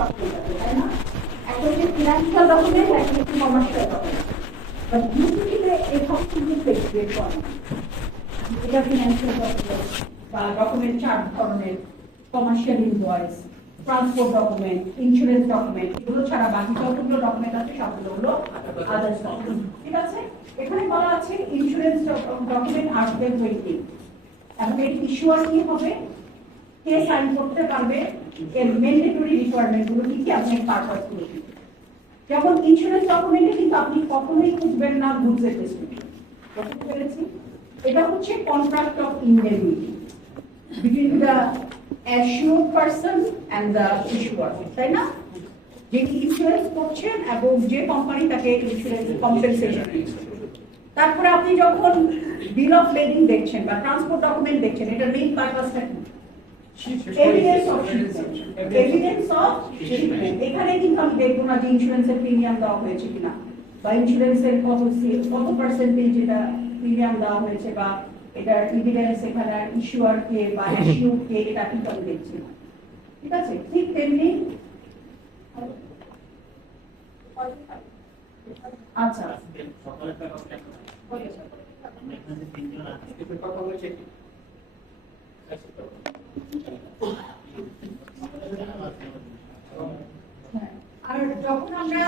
Document আছে, তাই না? একটা হচ্ছে ফিনান্সিয়াল ডকুমেন্ট, একটা হচ্ছে কমার্শিয়াল ডকুমেন্ট। বাট ইউটিলিটিতে এই সবগুলো সেক্রেট করে না। এটা ফিনান্সিয়াল ডকুমেন্ট বা ডকুমেন্ট 4 ধরনের: commercial invoice, transport document, insurance document. এগুলো ছাড়া বাকি যতগুলো ডকুমেন্ট আছে সবগুলো হলো আদার্স ডকুমেন্ট। ঠিক আছে? এখানে বলা আছে ইন্স্যুরেন্স ডকুমেন্ট আর্টিকেল 20, এবং এর ইস্যুয়ার কি হবে, কে সাইন করতে পারবে, এর ম্যান্ডেটরি রিকোয়ারমেন্ট গুলো কি কি, আপনি পারপাস গুলো কি। যেমন ইন্স্যুরেন্স ডকুমেন্টে কিন্তু আপনি কখনোই খুঁজবেন না গুডস এর ডেসক্রিপশন। বুঝতে পেরেছি? এটা হচ্ছে contract of indemnity between the assured person and the issuer, তাই না? যে ইন্স্যুরেন্স করছেন এবং যে কোম্পানি তাকে ইন্স্যুরেন্স কম্পেনসেশন দিচ্ছে। তারপরে আপনি যখন বিল অফ লেডিং দেখছেন বা ট্রান্সপোর্ট ডকুমেন্ট দেখছেন, এটা মেইন পারপাসটা কি? Evidence of shipment. Evidence of shipment. এখানে কিন্তু আমি দেখবো না যে ইন্স্যুরেন্সের প্রিমিয়াম দেওয়া হয়েছে কিনা, বা ইন্স্যুরেন্সের কত পার্সেন্টেজ এটা প্রিমিয়াম দেওয়া হয়েছে, বা এটার এভিডেন্স এখানে ইস্যুয়ার কে বা ইস্যু কে, এটা কিন্তু আমি দেখছি না। ঠিক আছে? ঠিক তেমনি আচ্ছা আর যখন আমরা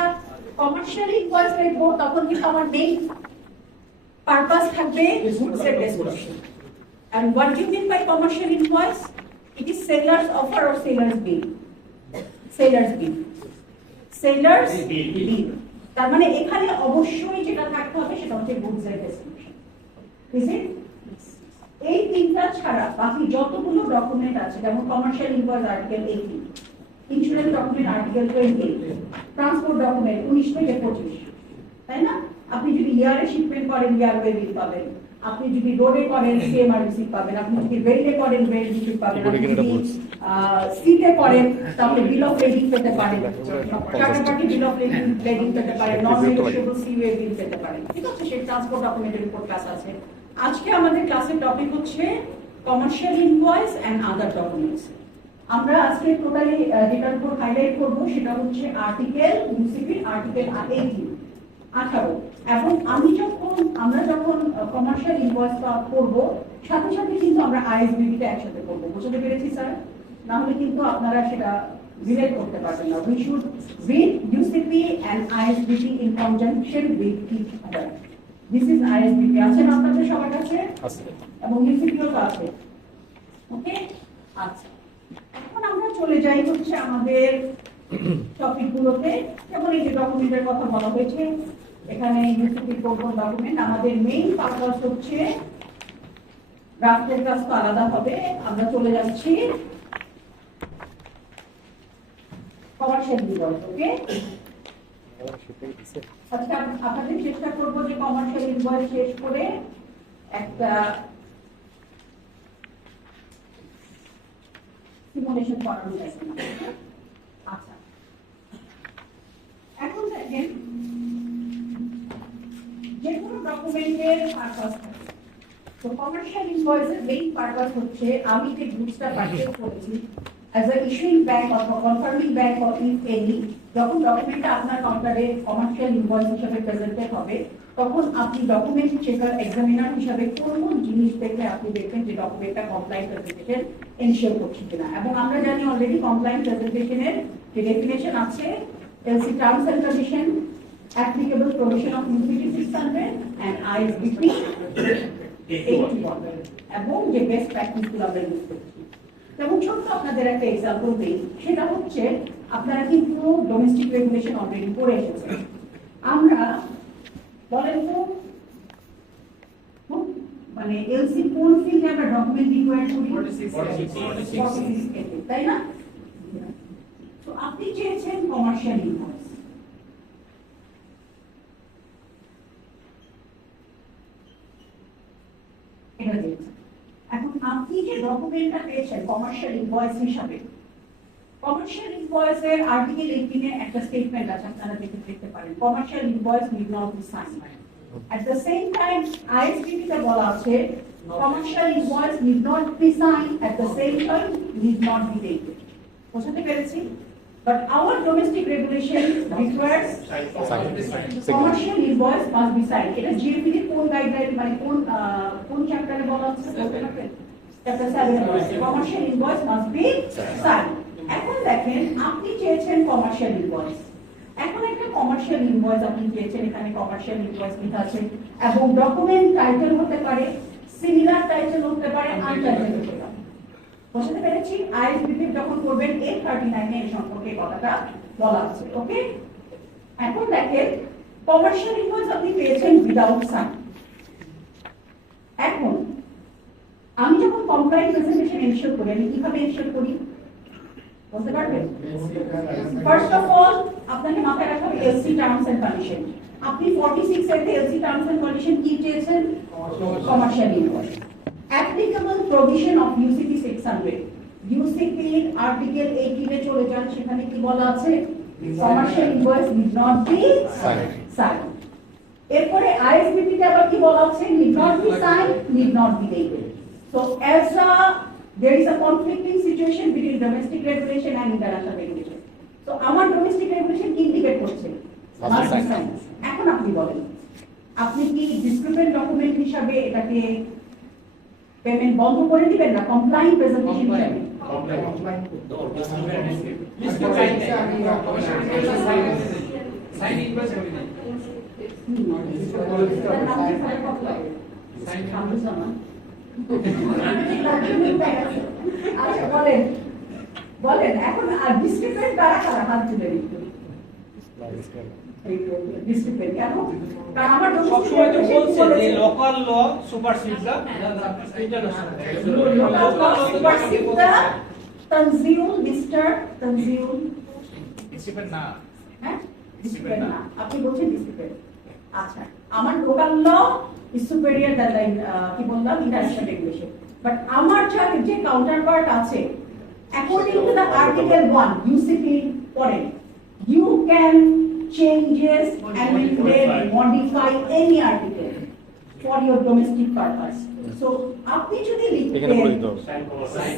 কমার্শিয়াল ইনভয়েস দেখবো তখন কিন্তু আমার মেইন পারপাস থাকবে গুডস এর description. And what do you mean by commercial invoice? It is seller's offer or seller's bill. Seller's bill. Seller's bill. তার মানে এখানে অবশ্যই যেটা থাকতে হবে সেটা হচ্ছে গুডস এর ডেসক্রিপশন। Is it? এই তিনটা ছাড়া বাকি যতগুলো ডকুমেন্ট আছে, যেমন commercial invoice article 18, insurance document article 20, transport document 19 থেকে 25, তাই না? আপনি যদি ইয়ারে শিপমেন্ট করেন ইয়ার ওয়ে বিল পাবেন, আপনি যদি রোডে করেন সিএমআর রিসিপ্ট পাবেন, আপনি যদি রেলে করেন রেল রিসিপ্ট পাবেন, আপনি যদি সিতে করেন তাহলে বিল অফ লেডিং পেতে পারেন, চার্টার পার্টি বিল অফ লেডিং পেতে পারেন, নন নেগোশিয়েবল সিওয়ে বিল পেতে পারেন। ঠিক আছে? সেই ট্রান্সপোর্ট ডকুমেন্টের উপর ক্লাস আছে। আজকে আমাদের ক্লাসের টপিক হচ্ছে commercial invoice and other documents. আমরা আজকে টোটালি যেটার উপর হাইলাইট করব সেটা হচ্ছে আর্টিকেল ইউসিপি আর্টিকেল 18 এবং আমরা যখন কমার্শিয়াল ইনভয়েস করব সাথে সাথে কিন্তু আমরা আইএসবিবি টা একসাথে করব। বুঝতে পেরেছি স্যার? না হলে কিন্তু আপনারা সেটা রিলেট করতে পারবেন না। We should read UCP and ISBB in conjunction with each other. This is ISBB. আছে না আপনাদের সবার কাছে? আছে। এবং ইউসিপিও তো আছে। ওকে? আচ্ছা, এখন আমরা চলে যাই হচ্ছে আমাদের টপিকগুলোতে। যেমন এই যে ডকুমেন্টের কথা বলা হয়েছে, এখানে ইউসিপি প্রোগ্রাম ডকুমেন্ট। আমাদের মেইন পারপাস হচ্ছে ড্রাফটের কাজ তো আলাদা হবে। আমরা চলে যাচ্ছি কমার্শিয়াল ইনভয়েস। ওকে? আচ্ছা, আপনাদের চেষ্টা করব যে কমার্শিয়াল ইনভয়েস শেষ করে একটা সিমুলেশন করানো যায়। আচ্ছা, এখন দেখেন যে কোনো ডকুমেন্টের পারপাস থাকে। তো কমার্শিয়াল ইনভয়েসের মেইন পারপাস হচ্ছে আমি যে গুডসটা পারচেজ করেছি as a issuing bank or confirming bank or if any, যখন ডকুমেন্টটা আপনার কাউন্টারে কমার্শিয়াল ইনভয়েস হিসেবে প্রেজেন্টেড হবে তখন আপনি ডকুমেন্ট চেকার এক্সামিনার হিসেবে কোন কোন জিনিস দেখে আপনি দেখবেন যে ডকুমেন্টটা কমপ্লায়েন্ট প্রেজেন্টেশন এনশিওর করছে কিনা। এবং আমরা জানি অলরেডি কমপ্লায়েন্ট প্রেজেন্টেশনের যে ডেফিনেশন আছে, LC terms and condition, applicable provision of UCP 600 and ISBP 81, এবং যে বেস্ট প্র্যাকটিসগুলো আমরা ইউজ করছি। যেমন ছোট্ট আপনাদের একটা এক্সাম্পল দিই, সেটা হচ্ছে আপনারা কিন্তু ডোমেস্টিক রেগুলেশন অলরেডি পড়ে এসেছেন। আমরা বলেন তো মানে এলসি কোন ফিল্ডে আমরা ডকুমেন্ট রিকোয়ার করি? 46, তাই না? তো আপনি চেয়েছেন কমার্শিয়াল ইনভয়েস। এটা দেখছেন। এখন আপনি যে ডকুমেন্টটা পেয়েছেন কমার্শিয়াল ইনভয়েস হিসাবে, কমার্শিয়াল ইনভয়েসের আর্টিকেল 18 এ একটা স্টেটমেন্ট আছে, আপনারা দেখতে পারেন, commercial invoice need not be signed. At the same time ISBP তে বলা আছে commercial invoice need not be signed, at the same time need not be dated. বুঝতে পেরেছি? But our domestic regulation requires commercial invoice must be signed. It is GAP কোন guideline মানে কোন চ্যাপ্টারে বলা হচ্ছে চ্যাপ্টার 7 এ বলা আছে commercial invoice must be signed. এখন দেখেন আপনি চেয়েছেন commercial invoice, এখন একটা কমার্শিয়াল ইনভয়েস আপনি পেয়েছেন, এখানে কমার্শিয়াল ইনভয়েস লেখা আছে এবং ডকুমেন্ট টাইটেল হতে পারে, সিমিলার টাইটেল হতে পারে, আনটাইটেল হতে পারে। বুঝতে পেরেছি? আইএসবিপি যখন করবেন 839 এ এই সম্পর্কে কথাটা বলা আছে। ওকে, এখন দেখেন কমার্শিয়াল ইনভয়েস আপনি পেয়েছেন উইদাউট সাইন। এখন আমি যখন কমপ্লায়েন্ট প্রেজেন্টেশন এনশিওর করি, আমি কিভাবে এনশিওর করি বলতে পারবেন? ফার্স্ট অফ অল আপনাকে মাথায় রাখতে হবে এলসি টার্মস এন্ড কন্ডিশন। আপনি 46 এর এলসি টার্মস এন্ড কন্ডিশন কি চেয়েছেন? Commercial invoice. Applicable provision of UCP 600, UCP article 18 এ চলে যান, সেখানে কি বলা আছে? Commercial invoice need not be sign. এরপরে আইএসবিপি তে আবার কি বলা আছে? Need not be sign, need not be dated. So as there is a conflicting situation between domestic regulation and international regulation. So আমার domestic regulation কি indicate করছে? এখন আপনি বলেন, আপনি কি ডিসক্রিপেন্ট ডকুমেন্ট হিসাবে এটাকে পেমেন্ট বন্ধ করে দিবেন না কমপ্লায়েন্ট প্রেজেন্টেশন হিসাবে? আচ্ছা বলেন বলেন এখন ডিসক্রিপেন্ট কারা কারা হাত তুলে দিতে? ডিসক্রিপেন্ট কেন? কারণ আমার সবসময় তো বলছে যে local law supersede the international local law supersede the Tanziul mister Tanziul discipline না। হ্যাঁ ডিসক্রিপেন্ট না, আপনি বলছেন ডিসক্রিপেন্ট। আচ্ছা আমার local law is superior than the কি বললাম ইন্টারন্যাশনাল রেগুলেশন, বাট আমার যে কাউন্টারপার্ট আছে according to the article 1 UCP পড়ে you can changes amend modify any article for your domestic purpose. So আপনি যদি লিখেন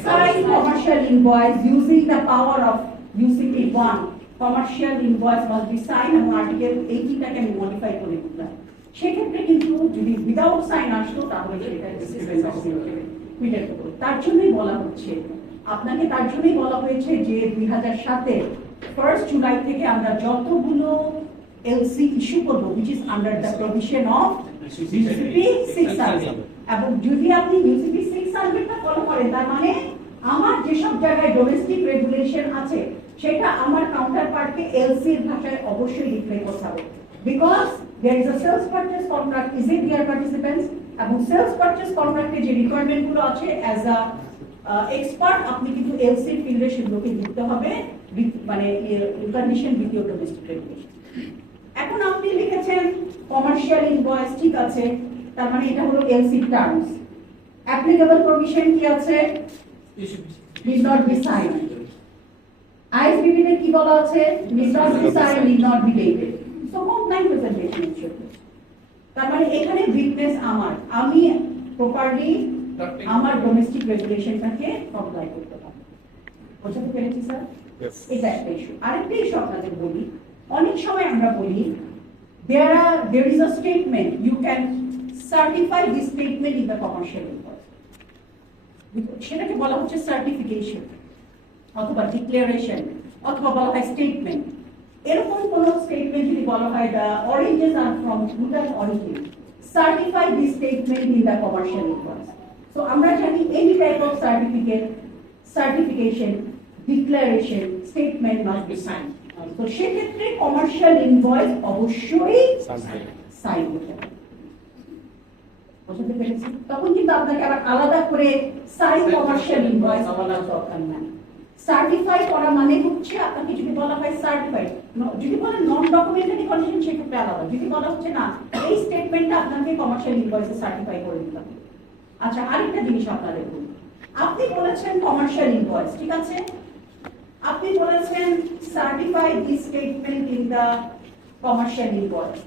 sign commercial invoice using the power of UCP 1, commercial invoice must be signed এবং article 80 টাকে modify করে দিতে হয়। সেক্ষেত্রে কিন্তু যদি উইদাউট সাইন আসতো তাহলে সেটা ডিসক্রিপেন্ট ডকুমেন্ট মিটার করতে। তার জন্যই বলা হচ্ছে আপনাকে, তার জন্যই বলা হয়েছে যে 2007 1 জুলাই থেকে আমরা যতগুলো এলসি ইস্যু করব which is under the provision of UCP 600, এবং যদি আপনি UCP 600 টা ফলো করেন তার মানে আমার যেসব জায়গায় ডোমেস্টিক রেগুলেশন আছে সেটা আমার কাউন্টারপার্টকে এলসি এর ভাষায় অবশ্যই রিপ্লাই করতে হবে, because there is a sales purchase contract, is it dear participants? এবং sales purchase contract এর যে রিকোয়ারমেন্ট গুলো আছে as a এক্সপার্ট আপনি কিন্তু এলসি ফিল্ডে সেগুলোকে দিতে হবে, মানে condition with your domestic regulation. এখন আপনি লিখেছেন কমার্শিয়াল ইনভয়েস, ঠিক আছে, তার মানে এটা হলো এলসি টার্মস। অ্যাপ্লিকেবল প্রভিশন কি আছে? need not be signed। আইএসবিপি তে কি বলা আছে? need not be signed, need not be dated। So compliant presentation issue, তার মানে এখানে উইটনেস আমার, আমি প্রপারলি আমার ডোমেস্টিক রেগুলেশনটাকে কমপ্লাই করতে পারবো। বুঝতে পেরেছি স্যার? এটা একটা ইস্যু। আরেকটা ইস্যু আপনাদের বলি, অনেক সময় আমরা বলি there is a statement, you can certify this statement in the commercial invoice, সেটাকে বলা হচ্ছে সার্টিফিকেশন অথবা ডিক্লারেশন অথবা বলা হয় স্টেটমেন্ট। এরকম কোন স্টেটমেন্ট যদি বলা হয় the oranges are from Bhutan origin, certify this statement in the commercial invoice. So আমরা জানি any type of certification, declaration, statement must be signed. তো সেক্ষেত্রে কমার্শিয়াল ইনভয়েস অবশ্যই সাইন করতে হবে। বুঝতে পেরেছি? তখন কিন্তু আপনাকে আবার আলাদা করে সাইন কমার্শিয়াল ইনভয়েস বলার দরকার নাই। সার্টিফাই করা মানে হচ্ছে আপনাকে যদি বলা হয় সার্টিফাইড, যদি বলেন নন ডকুমেন্টারি কন্ডিশন সেক্ষেত্রে আলাদা, যদি বলা হচ্ছে না এই স্টেটমেন্টটা আপনাকে কমার্শিয়াল ইনভয়েসে সার্টিফাই করে দিতে হবে। আচ্ছা আরেকটা জিনিস আপনাদের বলি, আপনি বলেছেন কমার্শিয়াল ইনভয়েস, ঠিক আছে, আপনি বলেছেন certify this statement in the commercial invoice,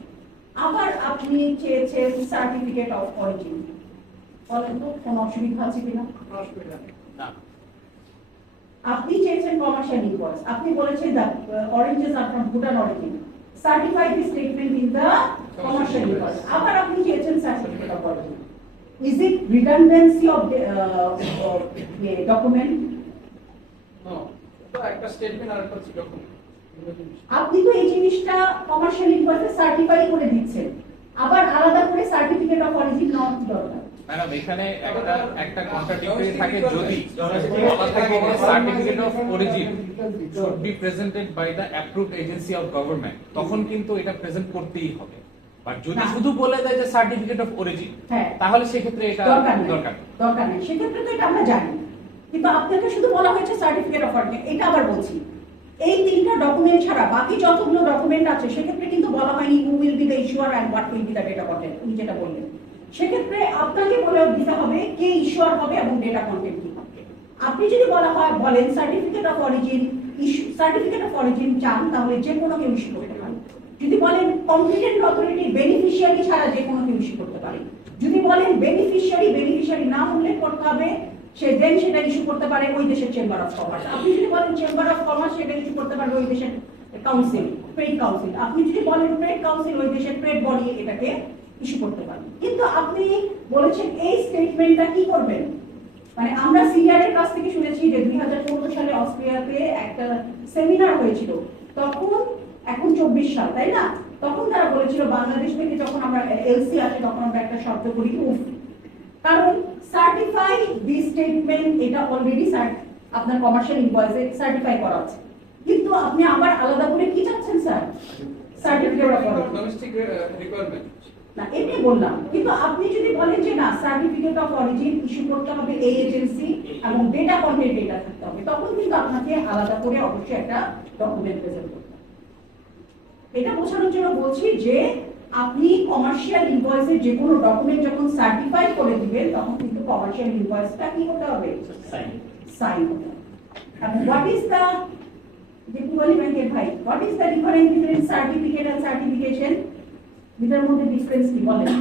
আবার আপনি চেয়েছেন সার্টিফিকেট অফ অরিজিন। বলেন তো কোনো অসুবিধা আছে কিনা? আপনি চেয়েছেন কমার্শিয়াল ইনভয়েস, আপনি বলেছেন the oranges are from Bhutan origin, certify this statement in the commercial invoice. আবার আপনি চেয়েছেন certificate of origin. Is it redundancy of document? No, তো একটা স্টেটমেন্ট আর একটা ডকুমেন্ট। আপনি তো এই জিনিসটা কমার্শিয়াল ইনভয়েসে সার্টিফাই করে দিচ্ছেন, আবার আলাদা করে সার্টিফিকেট অফ অরিজিন নেওয়ার কি দরকার? ম্যাডাম এখানে একটা কন্ট্রাডিক্টরি থাকে যদি বলা থাকে যে certificate of origin should be presented by the approved agency of government, তখন কিন্তু এটা প্রেজেন্ট করতেই হবে। বাট যদি না। শুধু বলে দেয় যে সার্টিফিকেট অফ অরিজিন, হ্যাঁ। তাহলে সেক্ষেত্রে এটা দরকার নেই, দরকার নেই। দরকার নেই, সেক্ষেত্রে তো এটা আমরা জানি। কিন্তু আপনাকে শুধু বলা হয়েছে সার্টিফিকেট অফ অরিজিন। এটা আবার বলছি, এই তিনটা ডকুমেন্ট ছাড়া বাকি যতগুলো ডকুমেন্ট আছে সেক্ষেত্রে কিন্তু বলা হয়নি who will be the issuer and what will be the data content. উনি যেটা বললেন, সেক্ষেত্রে আপনাকে বলে দিতে হবে কে ইস্যুয়ার হবে এবং ডেটা কন্টেন্ট কি হবে। আপনি যদি বলেন certificate of origin, certificate of origin চান, তাহলে যে কোনো কেউ ইস্যু করতে পারে। যদি বলেন কম্পিটেন্ট অথরিটি বেনিফিশিয়ারি ছাড়া যে কোনো কেউ ইস্যু করতে পারে। যদি বলেন বেনিফিশিয়ারি নাম উল্লেখ করতে হবে, সে দেন সেটা ইস্যু করতে পারে ওই দেশের চেম্বার অফ কমার্স। আপনি যদি বলেন চেম্বার অফ কমার্স, সেটা ইস্যু করতে পারবে ওই দেশের কাউন্সিল, ট্রেড কাউন্সিল। আপনি যদি বলেন ট্রেড কাউন্সিল, ওই দেশের ট্রেড বডি এটাকে ইস্যু করতে পারে। কিন্তু আপনি বলেছেন এই স্টেটমেন্টটা কি করবেন? মানে আমরা সিনিয়রের কাছ থেকে শুনেছি যে 2014 সালে অস্ট্রিয়াতে একটা সেমিনার হয়েছিল, তখন এখন 24 সাল, তাই না? তখন তারা বলেছিল বাংলাদেশ থেকে যখন আমরা এলসি আসে তখন আমরা একটা শব্দ করি উফ, কারণ সার্টিফাই দিস স্টেটমেন্ট এটা অলরেডি আপনার কমার্শিয়াল ইনভয়েসে সার্টিফাই করা আছে। কিন্তু আপনি আবার আলাদা করে কি চাচ্ছেন sir? Certificate of origin. Domestic requirement. না, এটাই বললাম। কিন্তু আপনি যদি বলেন যে না, সার্টিফিকেট অফ অরিজিন ইস্যু করতে হবে এই এজেন্সি এবং ডেটা কন্টেন্ট এটা থাকতে হবে, তখন কিন্তু আপনাকে আলাদা করে অবশ্যই একটা ডকুমেন্ট প্রেজেন্ট করতে হবে। এটা বোঝানোর জন্য বলছি যে আপনি কমার্শিয়াল ইনভয়েসে যে কোনো ডকুমেন্ট যখন সার্টিফাই করে দিবেন, তখন কিন্তু কমার্শিয়াল ইনভয়েসটা কি করতে হবে? সাইন করতে হবে। এবং হোয়াট ইজ দ্য, যে কি বলি ব্যাংকের ভাই, what is the difference between certificate and certification? দুটার মধ্যে ডিফারেন্স কি বলেন?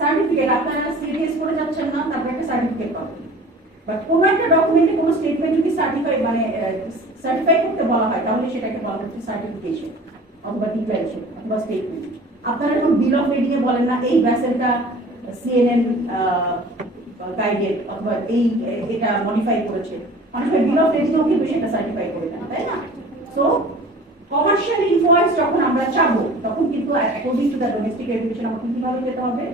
সার্টিফিকেট আপনারা সিরিয়াস করে যাচ্ছেন না, তারপর একটা সার্টিফিকেট পাবেন। বাট কোন একটা ডকুমেন্টে কোনো স্টেটমেন্ট যদি সার্টিফাই করতে বলা হয়, তাহলে সেটাকে বলা হচ্ছে সার্টিফিকেশন অথবা ডিক্লারেশন অথবা স্টেটমেন্ট। আপনারা যখন বিল অফ রেডিং এ বলেন না এই ভেসেলটা সিএনএন গাইডেড অথবা এটা মডিফাই করেছে, অনেক সময় বিল অফ রেডিং এও কিন্তু সেটা সার্টিফাই করে দেন, তাই না? সো কমার্শিয়াল ইনভয়েস যখন আমরা চাবো, তখন কিন্তু according to the domestic regulation আমাকে কিভাবে যেতে হবে?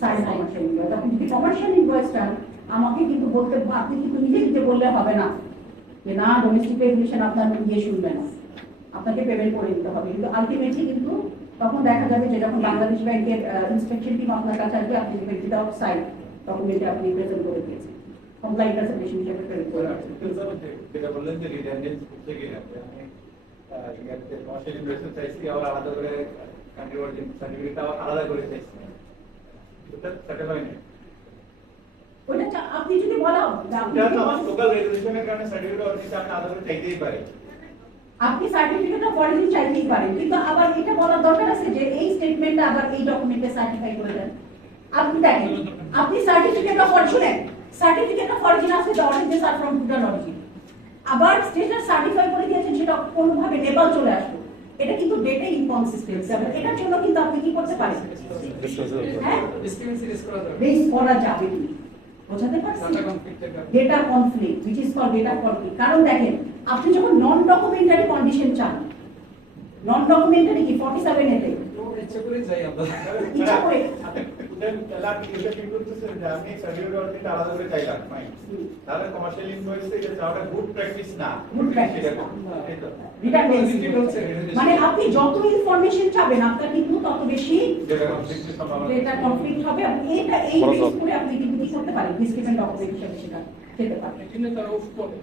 Sign commercial invoice. তখন যদি কমার্শিয়াল ইনভয়েসটা আমাকে কিন্তু বলতে, আপনি কিন্তু নিজে বললে হবে না যে না ডোমেস্টিক রেগুলেশন আপনার শুনবে না, আপনাকে পেমেন্ট করে দিতে হবে। কিন্তু আলটিমেটলি কিন্তু তখন দেখা যাবে যে যখন বাংলাদেশ ব্যাংকের ইন্সপেকশন টিম আপনার কাছে আসবে, আপনি দেখবেন উইদাউট সাইন ডকুমেন্টে আপনি প্রেজেন্ট করে দিয়েছেন, কমপ্লায়েন্ট প্রেজেন্টেশন হিসেবে প্রেজেন্ট করে দিয়েছেন। যেটা বললেন যে রিডান্ডেন্সি করতে গিয়ে আমি কমার্শিয়াল ইনভয়েস চাইছি, আবার আলাদা করে কান্ট্রি অরিজিন সার্টিফিকেট আলাদা করে চাইছি, এটা সেটেল হয় না। ওটা আপনি যদি বলা এটা তো আমার লোকাল রেগুলেশনের কারণে সার্টিফিকেট অরিজিন আপনি আলাদা করে চাইতেই পারে। আপনি সার্টিফিকেট অফ অরিজিন চাইতেই পারেন, কিন্তু আবার এটা বলার দরকার আছে যে এই স্টেটমেন্টটা আবার এই ডকুমেন্টে সার্টিফাই করে দেন। আপনি দেখেন, আপনি certificate of origin, certificate of origin আছে the oranges are from Bhutan origin, আবার স্টেটাস সার্টিফাই করে দিয়েছেন সেটা কোনোভাবে নেপাল চলে আসবে, এটা কিন্তু ডেটা ইনকনসিস্টেন্সি। এবং এটার জন্য কিন্তু আপনি কি করতে পারেন? হ্যাঁ, ডিসক্রিমিনেন্সি রেজ করা যাবে। রেজ করা যাবে কি? বোঝাতে পারছি? ডাটা কনফ্লিক্টের কারণে। Data conflict, which is called data conflict। কারণ দেখেন, আপনি যখন নন ডকুমেন্টারি কন্ডিশন চান, নন ডকুমেন্টারি কি 47 এতে তো ইচ্ছে করে যাই আমরা। ইচ্ছা করে আমি সার্টিফিকেট অরিজিন আলাদা করে চাইলাম, ফাইন। তাহলে কমার্শিয়াল ইনভয়েসে এটা চাওয়াটা গুড প্র্যাকটিস না। Good practice। এটা redundancy। মানে আপনি যত ইনফরমেশন চাবেন আপনার কিন্তু তত বেশি যেটা কনফ্লিক্টের সম্ভাবনা। ডেটা কনফ্লিক্ট হবে। এবং এটা এই বেস করে আপনি কিন্তু কি করতে পারেন? ডিসক্রিপশন ডকুমেন্ট হিসেবে সেটা পেতে পারেন। এখানে তারা উফ বলে।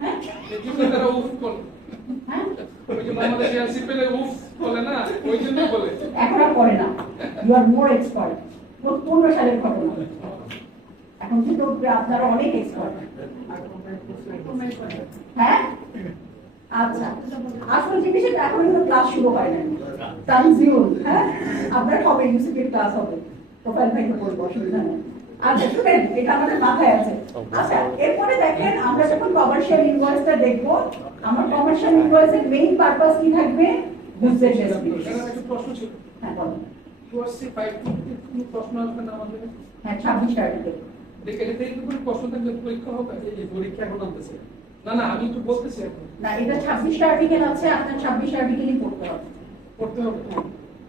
হ্যাঁ, এখানে তারা উফ বলে। হ্যাঁ, ওই যে বাংলাদেশে এলসি পেলে উফ বলে না, ওই জন্যই বলে। এখন আর করে না। You R more expert. 15 সালের ঘটনা, এখন কিন্তু আপনারা অনেক এক্সপার্ট। হ্যাঁ, আচ্ছা, আসল জিনিস এখন কিন্তু ক্লাস শুরু হয় না, তানজিউল। হ্যাঁ, আপনার হবে ইউসিপির ক্লাস হবে, প্রোফাইল থেকে বলবো, অসুবিধা নেই। আচ্ছা শুনেন, এটা আমাদের মাথায় আছে। আচ্ছা এরপরে দেখেন আমরা যখন কমার্শিয়াল ইনভয়েসটা দেখবো, আমার কমার্শিয়াল ইনভয়েসের মেইন পারপাস কি থাকবে? গুডস এর ডেসক্রিপশন। এখানে একটা প্রশ্ন ছিল, হ্যাঁ বলুন। ইউআরসি 5 কোনো প্রশ্ন আসবে না আমাদের? হ্যাঁ 26 আর্টিকেল। দেখে এতে কি কোনো প্রশ্ন থাকলে পরীক্ষা হবে? এই পরীক্ষা এখন আনতেছে না, না আমি তো বলতেছি এখন না এটা 26 আর্টিকেল আছে, আপনার 26 আর্টিকেলই পড়তে হবে। করতে হবে,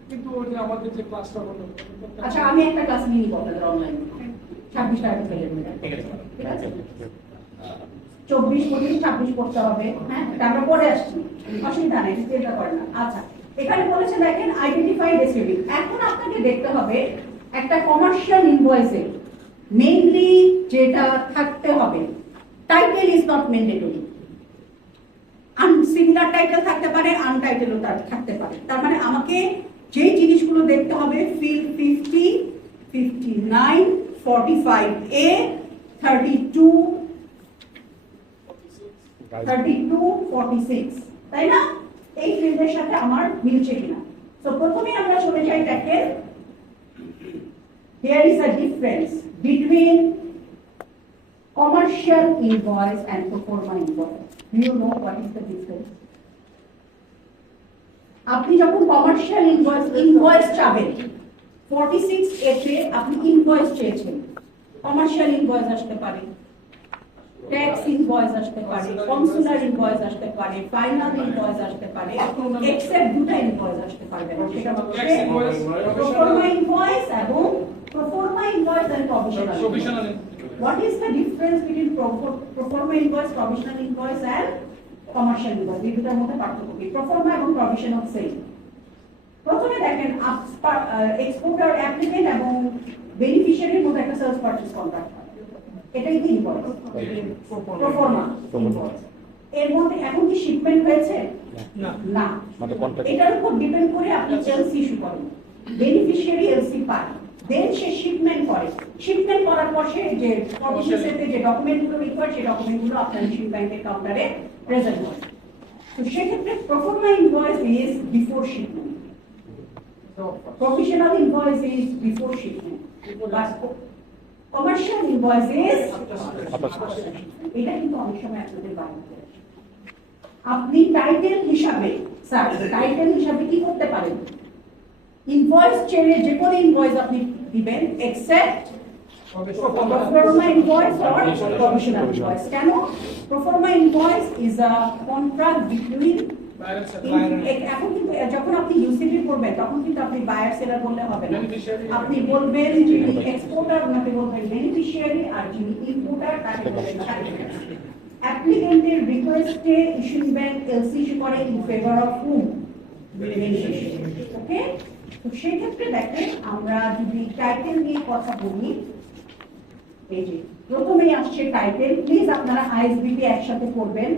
কিন্তু ওই যে আমাদের যে ক্লাসটা হলো, আচ্ছা আমি একটা ক্লাস নিয়ে নিব আপনাদের অনলাইনে 26 আর্টিকেলের মধ্যে। ঠিক আছে ঠিক আছে 24 25 26 পড়তে হবে। হ্যাঁ এটা আমরা পড়ে আসছি, অসুবিধা নেই, চিন্তা করেন না। আচ্ছা এখানে বলেছে দেখেন আইডেন্টিফাই ডিস্ট্রিবিউট। এখন আপনাকে দেখতে হবে একটা কমার্শিয়াল ইনভয়েসে মেইনলি যেটা থাকতে হবে, title is not mandatory. Similar title থাকতে পারে, আনটাইটেলও থাকতে পারে। তার মানে আমাকে যে জিনিসগুলো দেখতে হবে, ফিল্ড 50, 59, 45A, 32, 46, তাই না? এই ফিল্ডের সাথে আমার মিলছে কিনা। তো প্রথমে আমরা চলে যাই, দেখেন there is a difference between commercial invoice and pro forma invoice. Do you know what is the difference? আপনি যখন কমার্শিয়াল ইনভয়েস চাবেন, 46A তে আপনি ইনভয়েস চেয়েছেন, কমার্শিয়াল ইনভয়েস আসতে পারে, ট্যাক্স ইনভয়েস আসতে পারে, কনসুলার ইনভয়েস আসতে পারে, ফাইনাল ইনভয়েস আসতে পারে, এক্সেপ্ট দুটো ইনভয়েস আসতে পারবে না। সেটা হচ্ছে প্রো ফর্মা ইনভয়েস এবং pro forma invoice and provisional. What is the difference between pro forma invoice, provisional invoice and commercial invoice? এই দুটোর মধ্যে পার্থক্য কি? pro forma এবং provisional সেম। প্রথমে দেখেন এক্সপোর্টার, অ্যাপ্লিকেন্ট এবং বেনিফিশিয়ারির মধ্যে একটা সেলস পারচেজ কন্ট্রাক্ট হয়, এটাই কি ইনভয়েস? pro forma invoice। এর মধ্যে এখন কি শিপমেন্ট হয়েছে? না। এটার উপর ডিপেন্ড করে আপনি এলসি ইস্যু করেন, বেনিফিশিয়ারি এলসি পায়, দেন সে শিপমেন্ট করে। শিপমেন্ট করার পর সে যে প্রভিশনসেতে যে ডকুমেন্টগুলো রিকোয়ার্ড, সেই ডকুমেন্টগুলো আপনার ইস্যু ব্যাংকের কাউন্টারে প্রেজেন্ট হয়। তো সেক্ষেত্রে pro forma invoice is before shipment, provisional invoice is before shipment, but commercial invoice is এটা কিন্তু অনেক সময় আপনাদের বাইরে আছে। আপনি টাইটেল হিসাবে, স্যার টাইটেল হিসাবে কি করতে পারেন? ইনভয়েস চেয়ে যে কোনো ইনভয়েস আপনি দিবেন except pro forma invoice or provisional invoice. কেন? pro forma invoice is a contract between এখন কিন্তু যখন আপনি ইউসিপি করবেন তখন কিন্তু আপনি বায়ার সেলার বললে হবে না, আপনি বলবেন যিনি এক্সপোর্টার ওনাকে বলবেন বেনিফিশিয়ারি, আর যিনি ইম্পোর্টার তাকে বলবেন অ্যাপ্লিকেন্টের রিকোয়েস্টে ইস্যুইং ব্যাংক এলসি ইস্যু করে in favour of hmm? Beneficiary. Okay, তো সেই ক্ষেত্রে দেখেন আমরা যদি টাইটেল নিয়ে কথা বলি, এই যে প্রথমেই আসছে টাইটেল। প্লিজ আপনারা আইএসবিপি একসাথে করবেন,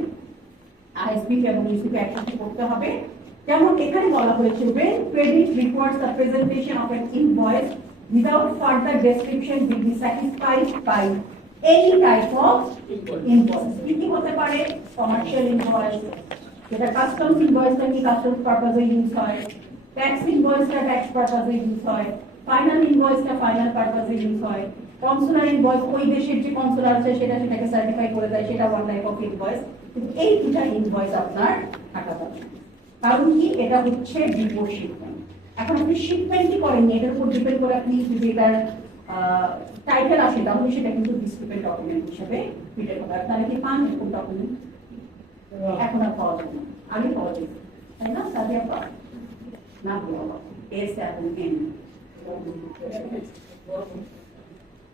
আইএসবিপি এবং ইউসিপি একসাথে করতে হবে। যেমন এখানে বলা হয়েছে when credit requires the presentation of an invoice without further description will be satisfied by any type of invoice. কি হতে পারে? কমার্শিয়াল ইনভয়েস, যেটা কাস্টমস ইনভয়েসটা কি কাস্টমস পারপাসে ইউজ হয়, ট্যাক্স ইনভয়েসটা ট্যাক্স পারপাসে ইউজ হয়, ফাইনাল ইনভয়েসটা ফাইনাল পারপাসে ইউজ হয়, কনসুলার ইনভয়েস ওই দেশের যে কনসুলার আছে সেটাকে সার্টিফাই করে দেয়, সেটা ওয়ান টাইপ অফ ইনভয়েস। কিন্তু এই দুটা ইনভয়েস আপনার থাকা দরকার, কারণ কি এটা হচ্ছে বিফোর শিপমেন্ট। এখন আপনি শিপমেন্ট কি করেন এটার উপর ডিপেন্ড করে আপনি যদি এটার টাইটেল আসে তাহলে সেটা কিন্তু ডিসক্রিপেন্ট ডকুমেন্ট হিসেবে ট্রিটেড হবে। তাহলে কি পান এরকম ডকুমেন্ট? এখন আর পাওয়া যাবে না, আগে পাওয়া যেত, তাই না? তাহলে পাওয়া না পাওয়া এস এবং এন।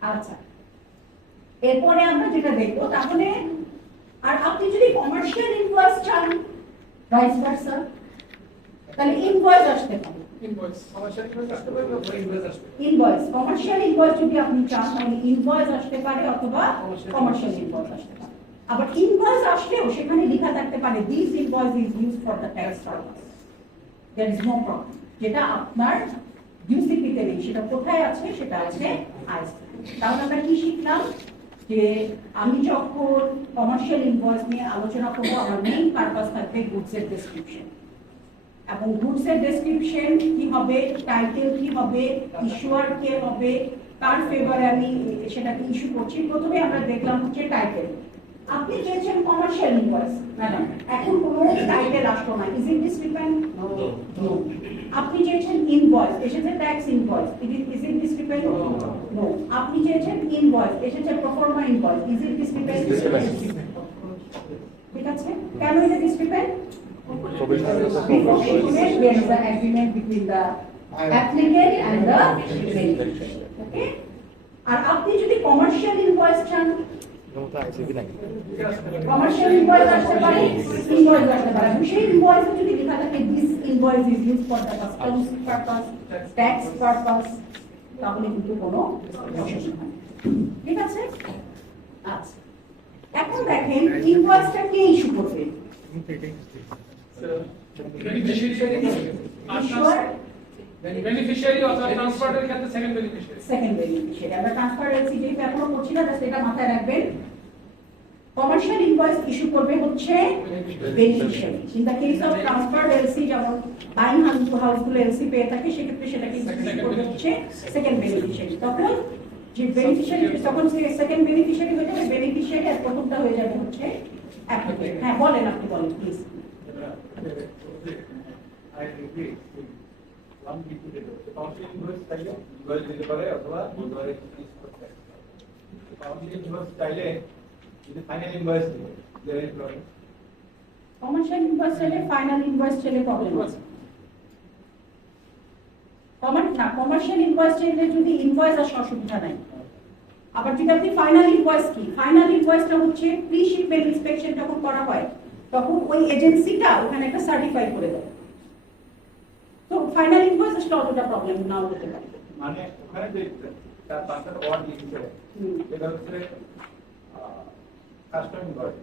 আচ্ছা এরপরে আমরা যেটা দেখবো, তাহলে আর আপনি যদি কমার্শিয়াল ইনভয়েস চান ভাইস ভার্সা, তাহলে ইনভয়েস আসতে হবে। ইনভয়েস কমার্শিয়াল ইনভয়েস আসতে পারে, ইনভয়েস আসতে পারে। ইনভয়েস কমার্শিয়াল ইনভয়েস যদি আপনি চান তাহলে ইনভয়েস আসতে পারে অথবা কমার্শিয়াল ইনভয়েস আসতে পারে। আবার ইনভয়েস আসলেও সেখানে লেখা থাকতে পারে this invoice is used for the tax purpose, there is no problem. যেটা আপনার ইউসিপিতে নেই, সেটা কোথায় আছে? সেটা আছে আইএসপি। তাহলে আমরা কি শিখলাম? যে আমি যখন কমার্শিয়াল ইনভয়েস নিয়ে আলোচনা করবো, আমার মেইন পারপাস থাকবে গুডস এর ডেসক্রিপশন, এবং গুডস এর ডেসক্রিপশন কি হবে, টাইটেল কি হবে, ইস্যুয়ার কে হবে, কার ফেভারে আমি সেটাকে ইস্যু করছি। প্রথমে আমরা দেখলাম হচ্ছে টাইটেল। আপনি চেয়েছেন কমার্শিয়াল ইনভয়েস, ম্যাডাম এখন কোনো টাইটেল আসলো না, ইজ ইট ডিসক্রিপেন্ট? নো। আপনি চেয়েছেন ইনভয়েস, এসেছে tax invoice, is it discrepant? No. আপনি চেয়েছেন ইনভয়েস, এসেছে proforma invoice, is it discrepant? ঠিক আছে, কেন এটা ডিসক্রিপেন্ট? Because there is an agreement between the applicant and the beneficiary. Okay? আর আপনি যদি কমার্শিয়াল ইনভয়েস চান, কমার্শিয়াল ইনভয়েস আসতে পারে, ইনভয়েস আসতে পারে। সেই ইনভয়েসে যদি লেখা থাকে this invoice is used for the customs purpose, tax purpose, তাহলে কিন্তু কোনো অসুবিধা নেই। ঠিক আছে? আচ্ছা, এখন দেখেন ইনভয়েসটা কে ইস্যু করবে? বেনিফিশিয়ারি অথবা ট্রান্সফারের ক্ষেত্রে সেকেন্ড বেনিফিশিয়ারি। Second beneficiary. আমরা ট্রান্সফার এলসি যেটা এখনো করছি না, জাস্ট এটা মাথায় রাখবেন। কমার্শিয়াল ইনভয়েস ইস্যু করবে হচ্ছে beneficiary. In the case of transfer LC, যেমন বাইং হাউসগুলো এলসি পেয়ে থাকে, সেক্ষেত্রে সেটাকে ইস্যু করবে হচ্ছে সেকেন্ড বেনিফিশিয়ারি। তখন যে বেনিফিশিয়ারি, তখন সে সেকেন্ড বেনিফিশিয়ারি হয়ে যাবে বেনিফিশিয়ারি, আর প্রথমটা হয়ে যাবে হচ্ছে অ্যাপ্লিকেন্ট। হ্যাঁ বলেন, আপনি বলেন please. I agree. One people did it. Council invoice style, invoice দিতে পারে অথবা বুধবারে রিলিজ করতে পারে। Council invoice style যদি ফাইনাল ইনভয়েস দিবে, there is problem. Commercial invoice চাইলে ফাইনাল ইনভয়েস চাইলে প্রবলেম আছে। কমার্শিয়াল ইনভয়েস চাইলে যদি ইনভয়েস আসে অসুবিধা নাই। আবার যদি আপনি ফাইনাল ইনভয়েস কি, ফাইনাল ইনভয়েসটা হচ্ছে প্রি শিপমেন্ট ইন্সপেকশন যখন করা হয় তখন ওই এজেন্সিটা ওখানে একটা সার্টিফাই করে দেয়। তো ফাইনাল ইনভয়েস আসলে অতটা প্রবলেম নাও হতে পারে। মানে ওখানে যে তার পাঁচটা ওয়ার্ড লিখেছে, এটা হচ্ছে custom invoice,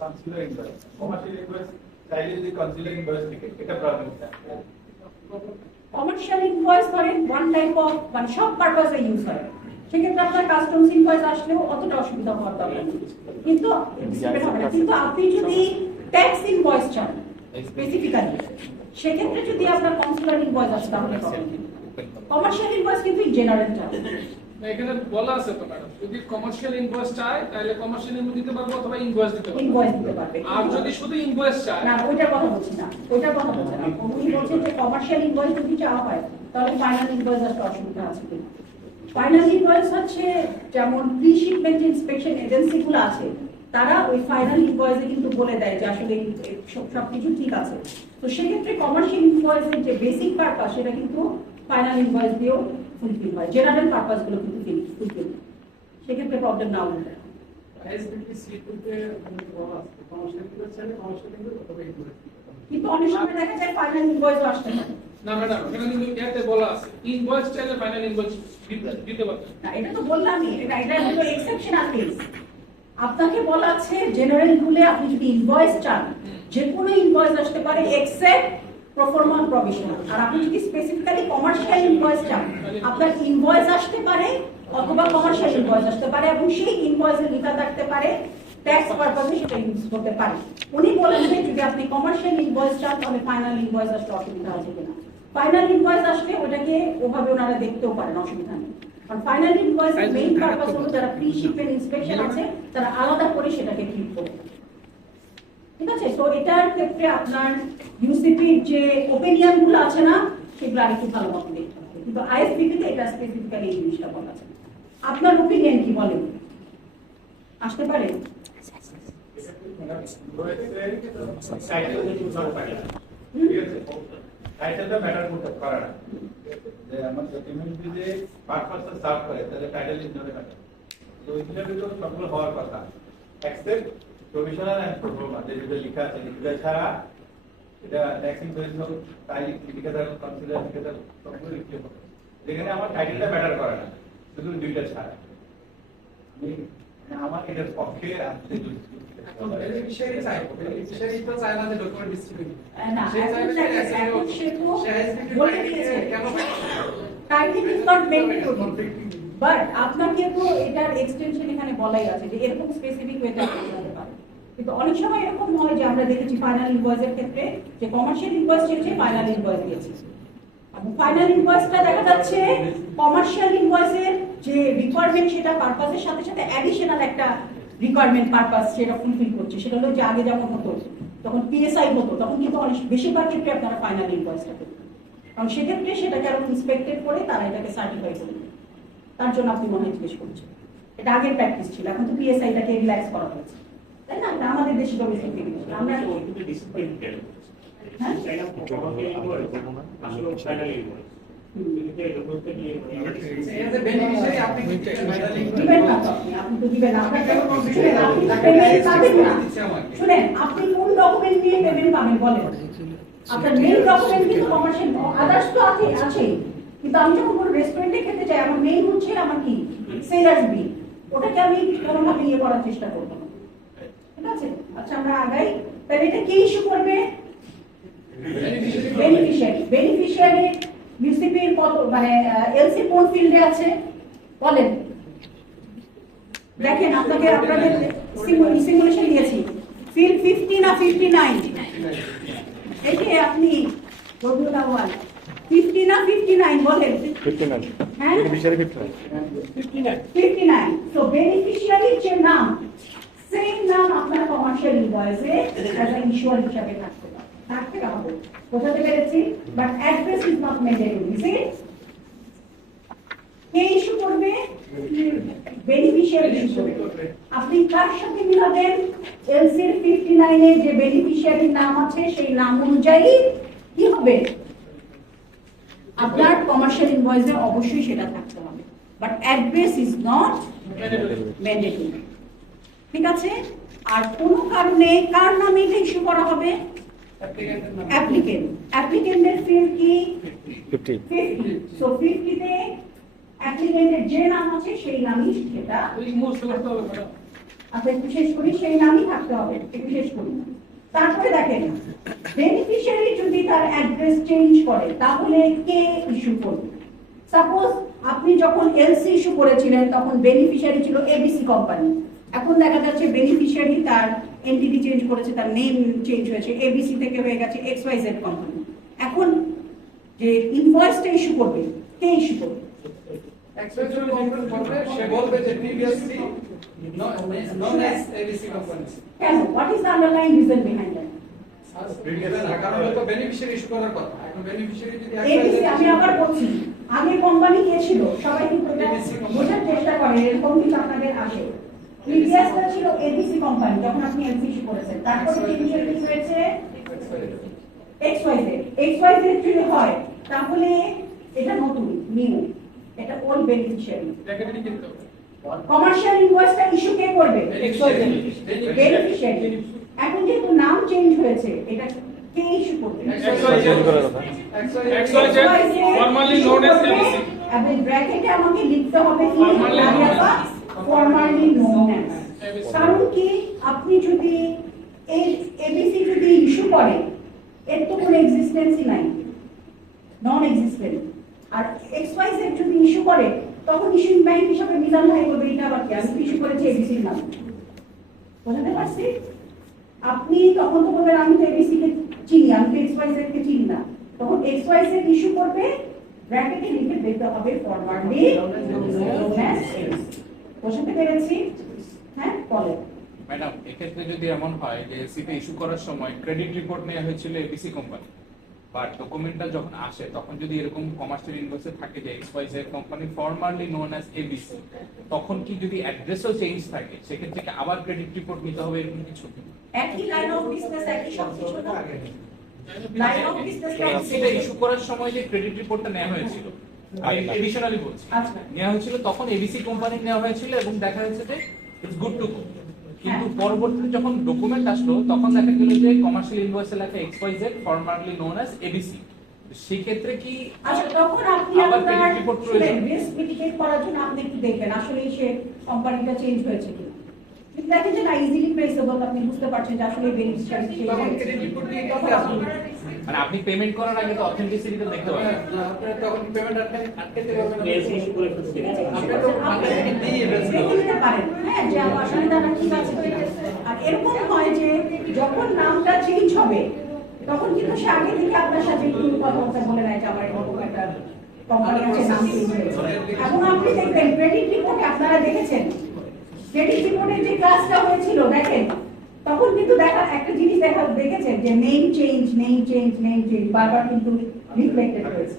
concealer invoice, commercial invoice চাইলে যদি কনসিলার ইনভয়েস লিখে, এটা প্রবলেম আছে। কমার্শিয়াল ইনভয়েস ধরেন ওয়ান টাইপ অফ, মানে সব পারপাসে ইউজ হয়, সেক্ষেত্রে আপনার কাস্টমস ইনভয়েস আসলেও অতটা অসুবিধা হওয়ার দরকার নেই। কিন্তু কিন্তু আপনি যদি ট্যাক্স ইনভয়েস চান স্পেসিফিক্যালি, সেক্ষেত্রে যদি আপনার কনসুলার ইনভয়েস আসে তাহলে কমার্শিয়াল ইনভয়েস কিন্তু জেনারেল চান। এখানে বলা আছে তো ম্যাডাম, যদি কমার্শিয়াল ইনভয়েস চায় তাহলে কমার্শিয়াল ইনভয়েস দিতে পারবো অথবা ইনভয়েস দিতে পারবো। ইনভয়েস দিতে পারবে। আর যদি শুধু ইনভয়েস চায়, না ওইটার কথা বলছি না, ওইটার কথা বলছি না। উনি বলছেন যে কমার্শিয়াল ইনভয়েস যদি চাওয়া হয় তাহলে ফাইনাল ইনভয়েস আসতে অসুবিধা আছে কিনা। ফাইনাল ইনভয়েস হচ্ছে যেমন প্রি শিপমেন্ট ইন্সপেকশন এজেন্সিগুলো আছে, তারা ওই ফাইনাল ইনভয়েসে কিন্তু বলে দেয় যে আসলে সবকিছু ঠিক আছে। তো সেক্ষেত্রে কমার্শিয়াল ইনভয়েসের যে বেসিক পারপাস সেটা কিন্তু ফাইনাল ইনভয়েস দিয়েও ফুলফিল হয়, জেনারেল পারপাস গুলো কিন্তু ফুলফিল, সেক্ষেত্রে প্রবলেম না হলে। কিন্তু অনেক সময় দেখা যায় ফাইনাল ইনভয়েসও আসতে পারে না ম্যাডাম, এখানে কিন্তু এতে বলা আছে ইনভয়েস চাইলে ফাইনাল ইনভয়েস দিতে পারবে না। এটা তো বললামই, এটা হলো এক্সেপশনাল কেস। আপনাকে বলা আছে জেনারেল রুলে আপনি যদি ইনভয়েস চান যে কোনো ইনভয়েস আসতে পারে এক্সেপ্ট প্রফর্মা প্রভিশনাল। আর আপনি যদি স্পেসিফিক্যালি কমার্শিয়াল ইনভয়েস চান, আপনার ইনভয়েস আসতে পারে অথবা কমার্শিয়াল ইনভয়েস আসতে পারে, এবং সেই ইনভয়েসে লেখা থাকতে পারে ট্যাক্স পারপাসে সেটা ইউজ করতে পারে। উনি বলেন যে যদি আপনি কমার্শিয়াল ইনভয়েস চান তাহলে ফাইনাল ইনভয়েস আসতে অসুবিধা আছে কিনা। ফাইনাল ইনভয়েস আসলে ওটাকে ওভাবে ওনারা দেখতেও পারেন, অসুবিধা নেই। কারণ ফাইনাল ইনভয়েসের মেইন পারপাস হলো যারা প্রি শিপমেন্ট ইন্সপেকশন আছে তারা আলাদা করে সেটাকে ট্রিট করবে। ঠিক আছে, তো এটার ক্ষেত্রে আপনার ইউসিপির যে ওপিনিয়ন গুলো আছে না, সেগুলো আরেকটু ভালো মতো দেখতে হবে। কিন্তু আইএসবিতে এটা স্পেসিফিক্যালি এই জিনিসটা বলা আছে। আপনার ওপিনিয়ন কি বলেন, আসতে পারে? টাইটেলটা ম্যাটার করতে পারে না, যে আমার ডকুমেন্ট যদি পারপাসটা সার্ভ করে তাহলে টাইটেল ইজ নট ম্যাটার। তো এগুলোর ভিতরে সবগুলো হওয়ার কথা, এক্সেপ্ট প্রভিশনাল এন্ড প্রফর্মা, যেটা লেখা আছে এটা ছাড়া, এটা ট্যাক্স ইনভয়েস হোক, তাই লিখে থাকুক, কনসিলার লিখে থাকুক, সবগুলো লিখতে হবে। যেখানে আমার টাইটেলটা ম্যাটার করে না, শুধু দুইটা ছাড়া। আমি আমার এটার পক্ষে আসতে বেনিফিশিয়ারি চাই, বেনিফিশিয়ারি তো চায় না যে ডকুমেন্ট ডিস্ট্রিবিউট। না, এখন সে তো বলে দিয়েছে title is not mandatory, but আপনাকে তো এটার এক্সটেনশন এখানে বলাই আছে যে এরকম স্পেসিফিক ওয়েতে হতে পারে। কিন্তু অনেক সময় এরকম হয় যে আমরা দেখেছি ফাইনাল ইনভয়েসের ক্ষেত্রে যে কমার্শিয়াল ইনভয়েস চেয়েছে, ফাইনাল ইনভয়েস দিয়েছে, ফাইনাল ইনভয়েসটা দেখা যাচ্ছে কমার্শিয়াল ইনভয়েসের যে রিকোয়ারমেন্ট সেটা পারপাসের সাথে সাথে অ্যাডিশনাল একটা রিকোয়ারমেন্ট পারপাস সেটা ফুলফিল করছে। সেটা হলো যে আগে যেমন হতো তখন পিএসআই হতো, তখন কিন্তু অনেক বেশিরভাগ ক্ষেত্রে আপনারা ফাইনাল ইনভয়েসটা করতেন, কারণ সেক্ষেত্রে সেটাকে আরো ইন্সপেক্টেড করে তারা এটাকে সার্টিফাই করে দেবে। তার জন্য আপনি মনে হয় জিজ্ঞেস করছেন, এটা আগের প্র্যাকটিস ছিল, এখন তো পিএসআইটাকে রিল্যাক্স করা হয়েছে, তাই না? এটা আমাদের দেশে ডোমেস্টিক আমরা হ্যাঁ দিবেন না তো আপনি তো দিবেন না, আপনার শুনেন, আপনি তো পেমেন্ট পাবেন না। শুনেন, আপনি কোন ডকুমেন্ট দিয়ে পেমেন্ট পাবেন বলেন? আপনার মেইন ডকুমেন্ট কিন্তু কমার্শিয়াল, আদার্স তো আছে, কিন্তু আমি যখন কোনো রেস্টুরেন্টে খেতে যাই আমার মেইন হচ্ছে আমার কি সেলার্স বিল, ওটাকে আমি কোনোভাবে ইয়ে করার চেষ্টা করবো না, ঠিক আছে? আচ্ছা আমরা আগাই, তাহলে এটা কে ইস্যু করবে? বেনিফিশিয়ারি ইউসিপির কত মানে এলসি কোন ফিল্ডে আছে বলেন? দেখেন আপনাদের সিমুলেশন দিয়েছি, ফিল্ড 50 না 59? এই যে আপনি রবিউল আউয়াল 50 না 59 বলেন? 59 হ্যাঁ বেনিফিশিয়ারি 59। সো বেনিফিশিয়ারির যে নাম সেম নাম আপনার কমার্শিয়াল ইনভয়েসে অ্যাজ আ ইস্যুয়ার হিসাবে থাকতে হবে, বোঝাতে পেরেছি? But address is not mandatory. সি কে ইস্যু করবে? বেনিফিশিয়ারি ইস্যু করবে। আপনি কার সাথে মিলাবেন? এলসির 59 এর যে বেনিফিশিয়ারির নাম আছে সেই নাম অনুযায়ী কি হবে? আপনার কমার্শিয়াল ইনভয়েসে অবশ্যই সেটা থাকতে হবে, but address is not mandatory, ঠিক আছে? আর কোনো কারণে কার নামে এটা ইস্যু করা হবে? অ্যাপ্লিকেন্টের ফিল্ড কি 50। সো 50 তে অ্যাপ্লিকেন্টের যে নাম আছে সেই নামই সেটা আপনি একটু শেষ করি, সেই নামই থাকতে হবে, একটু শেষ করি। তারপরে দেখেন বেনিফিশিয়ারি যদি তার অ্যাড্রেস চেঞ্জ করে তাহলে কে ইস্যু করবে? সাপোজ আপনি যখন এলসি ইস্যু করেছিলেন তখন বেনিফিশিয়ারি ছিল এবিসি কোম্পানি, এখন দেখা যাচ্ছে বেনিফিশিয়ারি তার এন্টিটি চেঞ্জ করেছে, তার নেম চেঞ্জ হয়েছে, এবিসি থেকে হয়ে গেছে এক্সওয়াইজেড কোম্পানি। এখন যে ইনভয়েসটা ইস্যু করবে কে ইস্যু করবে? সে বলবে যে previously known as ABC company। কেন? What is the underlying reason behind that? কারণ তো বেনিফিশিয়ারি ইস্যু করার কথা, এখন বেনিফিশিয়ারি যদি এবিসি, আমি আবার বলছি আগে কোম্পানি কে ছিল সবাই কিন্তু এটা বোঝার চেষ্টা করে, এরকম কিন্তু আপনাদের আসে। প্রিভিয়াসটা ছিল এবিসি কোম্পানি যখন আপনি এলসি ইস্যু করেছেন, তারপরে চেঞ্জ হয়েছে এক্সওয়াইজেড যদি হয় তাহলে এটা নতুন নিউ, এটা ওল্ড বেনিফিশিয়ারি। কমার্শিয়াল ইনভয়েসটা ইস্যু কে করবে? বেনিফিশিয়ারি। এখন যেহেতু নাম চেঞ্জ হয়েছে এটা কে ইস্যু করবে? Formally known as ABC। এবং ব্র্যাকেটে আমাকে লিখতে হবে কি ফর্মালি নোন অ্যাজ। কারণ কি আপনি যদি এই এবিসি যদি ইস্যু করে এর তো কোনো এক্সিস্টেন্সই নাই, নন এক্সিস্টেন্ট। আর এক্সওয়াইজেড যদি ইস্যু করে তখন ইস্যুইং ব্যাংক হিসাবে মিলান ভাই বলবে এটা আবার কি, আমি ইস্যু করেছি এবিসির নাম, বুঝতে পারছি? আপনি তখন তো বলবেন আমি তো এবিসি কে চিনি, আমি তো এক্সওয়াইজেড কে চিনি না, তখন এক্সওয়াইজেড ইস্যু করবে, ব্র্যাকেটে লিখে দিতে হবে ফরওয়ার্ডলি নোন অ্যাজ এবিসি। বুঝতে পেরেছি? হ্যাঁ বলেন ম্যাডাম, এক্ষেত্রে যদি এমন হয় যে এলসিতে ইস্যু করার সময় ক্রেডিট রিপোর্ট নেওয়া হয়েছিল এবিসি কোম্পানি, বাট ডকুমেন্টটা যখন আসে তখন যদি এরকম কমার্শিয়াল ইনভয়েসে থাকে যে XYZ company formally known as ABC, তখন কি যদি অ্যাড্রেসও চেঞ্জ থাকে সেক্ষেত্রে কি আবার ক্রেডিট রিপোর্ট নিতে হবে এরকম কিছু? একই লাইন অফ বিজনেস, একই সব কিছু না, লাইন অফ বিজনেস এলসিতে ইস্যু করার সময় যে ক্রেডিট রিপোর্টটা নেওয়া হয়েছিল এডিশনালি বলছি, আচ্ছা নেওয়া হয়েছিল তখন এবিসি কোম্পানি নেওয়া হয়েছিল এবং দেখা যাচ্ছে যে ইটস গুড টু গো, কিন্তু পরবর্তীতে যখন ডকুমেন্ট আসলো তখন দেখা গেল যে কমার্শিয়াল ইনভয়েসে লেখা XYZ formally known as ABC, সেই ক্ষেত্রে কি আচ্ছা তখন আপনি আবার আপনার credit report প্রয়োজন? রিস্ক মিটিগেট করার জন্য আপনি একটু দেখবেন আসলে সে কোম্পানিটা চেঞ্জ হয়েছে কিনা। কিন্তু দেখেন যে না ইজিলি ট্রেসেবল, আপনি বুঝতে পারছেন যে আসলে বেনিফিশিয়ারি চেঞ্জ তখন হয়েছে। ক্রেডিট রিপোর্ট দিয়ে তখন কি আপনি- মানে আপনি পেমেন্ট করার আগে তো অথেন্টিসিটিটা দেখতে পাবেন। আপনারা তখন পেমেন্ট আটকাতে পারবেন না। আপনি তো আপনাদেরকে দিয়ে দেখে নিতে পারেন, হ্যাঁ যে আমার আসলে তারা কি আছে। আর এরকম হয় যে যখন নামটা চেঞ্জ হবে তখন কিন্তু সে আগে থেকে আপনার সাথে একটু কথাবার্তা বলে নেয় যে আমার এরকম একটা কোম্পানি আছে নাম চেঞ্জ হয়েছে। এখন আপনি দেখবেন ক্রেডিট রিপোর্টে আপনারা দেখেছেন ক্রেডিট রিপোর্টের যে ক্লাসটা হয়েছিল দেখেন তখন কিন্তু একটা জিনিস দেখেছেন যে নেম চেঞ্জ বারবার কিন্তু রিফ্লেক্টেড হয়েছে।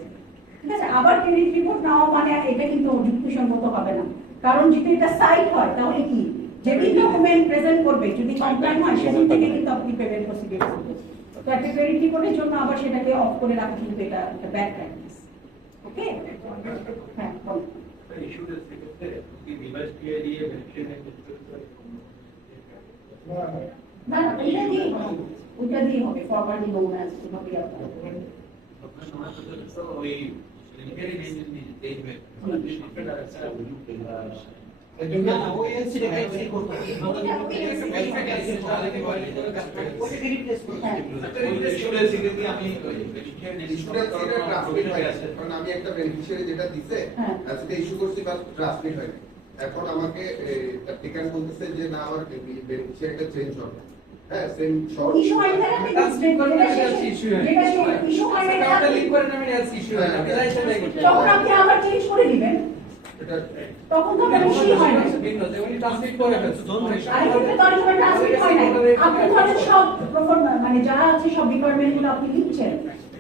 ঠিক আছে, আবার ক্রেডিট রিপোর্ট নেওয়া মানে এটা কিন্তু যুক্তিসঙ্গত হবে না, কারণ যদি এটা সাইট হয় তাহলে কি যেদিন ডকুমেন্ট প্রেজেন্ট করবে যদি কমপ্লাইন হয় সেদিন থেকে কিন্তু আপনি পেমেন্ট প্রসিডিউর করবেন। তো একটা ক্রেডিট রিপোর্টের জন্য আবার সেটাকে অফ করে রাখা কিন্তু এটা একটা ব্যাড প্র্যাকটিস। ওকে, হ্যাঁ বলুন। ইস্যুটা সেক্ষেত্রে কি রিভাইজ দিয়ে ভেরিফিকেশন না না ওইটা দিয়ে হবে ফরওয়ার্ডিং নোন অ্যাজ হবে আপনার ওই লিগারি নেম চেঞ্জ হয়ে না ওই এসি করতে আমি একটা বেনিফিশিয়ারি যেটা দিছে আজকে ইস্যু করছি বা ট্রান্সমিট হয়নি, এখন আমাকে অ্যাপ্লিক্যান্ট বলতেছে যে না আমার বেনিফিশিয়ারিটা চেঞ্জ হবে। হ্যাঁ, সেম শর্ট ইস্যু হয় না তখন আপনি আবার চেঞ্জ করে দিবেন, তখন তো বেশি হয় না। আপনি ধরেন সব মানে যা আছে সব রিকোয়ারমেন্ট গুলো আপনি লিখছেন,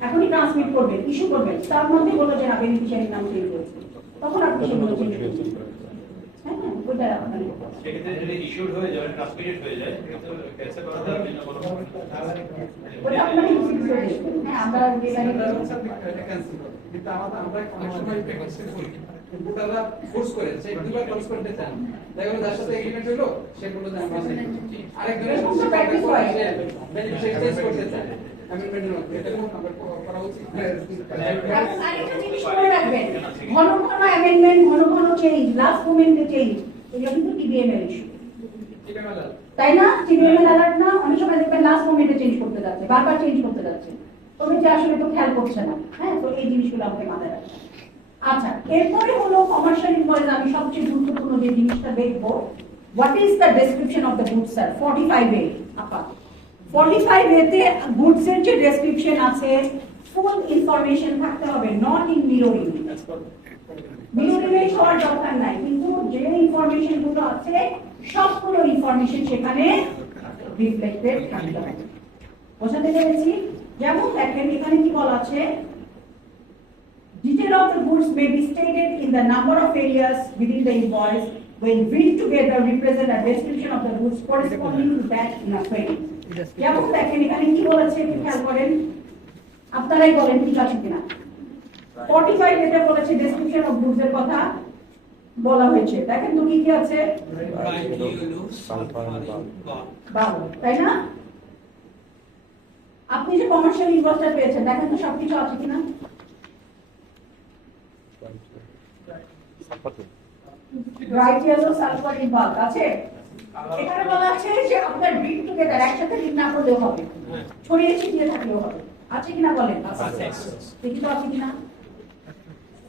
এখনই ট্রান্সমিট করবেন, ইস্যু করবেন, তার মধ্যে বলো যে না বেনিফিশিয়ারি নাম চেঞ্জ হয়েছে, তখন আপনি সেগুলো চেঞ্জ করবেন। হ্যাঁ ওটা মানে সেক্ষেত্রে যদি ইস্যুড হয়ে যায় ট্রান্সমিটেড হয়ে যায় ক্যান্সেল করা যাবে না কোনো ওটা আপনার হ্যাঁ আমরা কিন্তু আমরা অনেক সময় তারা ফোর্স করে যে দুবার ক্লোজ করতে চান, দেখো যার সাথে এগ্রিমেন্ট হলো সে বলল যে আমরা আরেকজনের সাথে প্র্যাকটিস করে বেনিফিশিয়ারি চেঞ্জ করতে চান, অ্যামেন্ডমেন্ট এটা আমরা করা উচিত। আরেকটা জিনিস মনে রাখবেন, ঘন ঘন অ্যামেন্ডমেন্ট, ঘন ঘন চেঞ্জ, লাস্ট মোমেন্টে চেঞ্জ, এগুলো কিন্তু টিবিএম এর ইস্যু, তাই না? টিবিএম এর অ্যালার্ট না, অনেক সময় দেখবেন লাস্ট মোমেন্টে চেঞ্জ করতে যাচ্ছে, বারবার চেঞ্জ করতে যাচ্ছে, তবে যে আসলে তো খেয়াল করছে না। হ্যাঁ, তো এই জিনিসগুলো আমাকে মাথায় রাখতে হবে। আচ্ছা, এরপরে হলো কমার্শিয়াল ইনভয়েস। আমি সবচেয়ে গুরুত্বপূর্ণ যে জিনিসটা দেখবো, what is the description of the goods sir. 45A আপা 45A তে গুডস এর যে ডেসক্রিপশন আছে ফুল ইনফরমেশন থাকতে হবে, নট ইন মিররিং। মিররিং হওয়ার দরকার নাই, কিন্তু যে ইনফরমেশন গুলো আছে সবগুলো ইনফরমেশন সেখানে রিফ্লেক্টেড থাকতে হবে। বোঝাতে পেরেছি? যেমন দেখেন এখানে কি বলা আছে, detail of the goods may be stated in the number of areas within the invoice when read together represent a description of the goods corresponding to that in a frame. যেমন দেখেন এখানে কি বলেছে একটু খেয়াল করেন, আপনারাই বলেন ঠিক আছে কিনা। 45 এটা বলেছে ডেসক্রিপশন অফ গুডস এর কথা বলা হয়েছে, দেখেন তো কি কি আছে, তাই না? আপনি যে কমার্শিয়াল ইনভয়েসটা পেয়েছেন দেখেন তো সবকিছু আছে কিনা। Bright yellow sulphur in bulk আছে, এখানে বলা আছে যে আপনার রিড টুগেদার একসাথে রিড না করলেও হবে, ছড়িয়ে ছিটিয়ে থাকলেও হবে, আছে কিনা বলেন? দেখি তো আছে কিনা।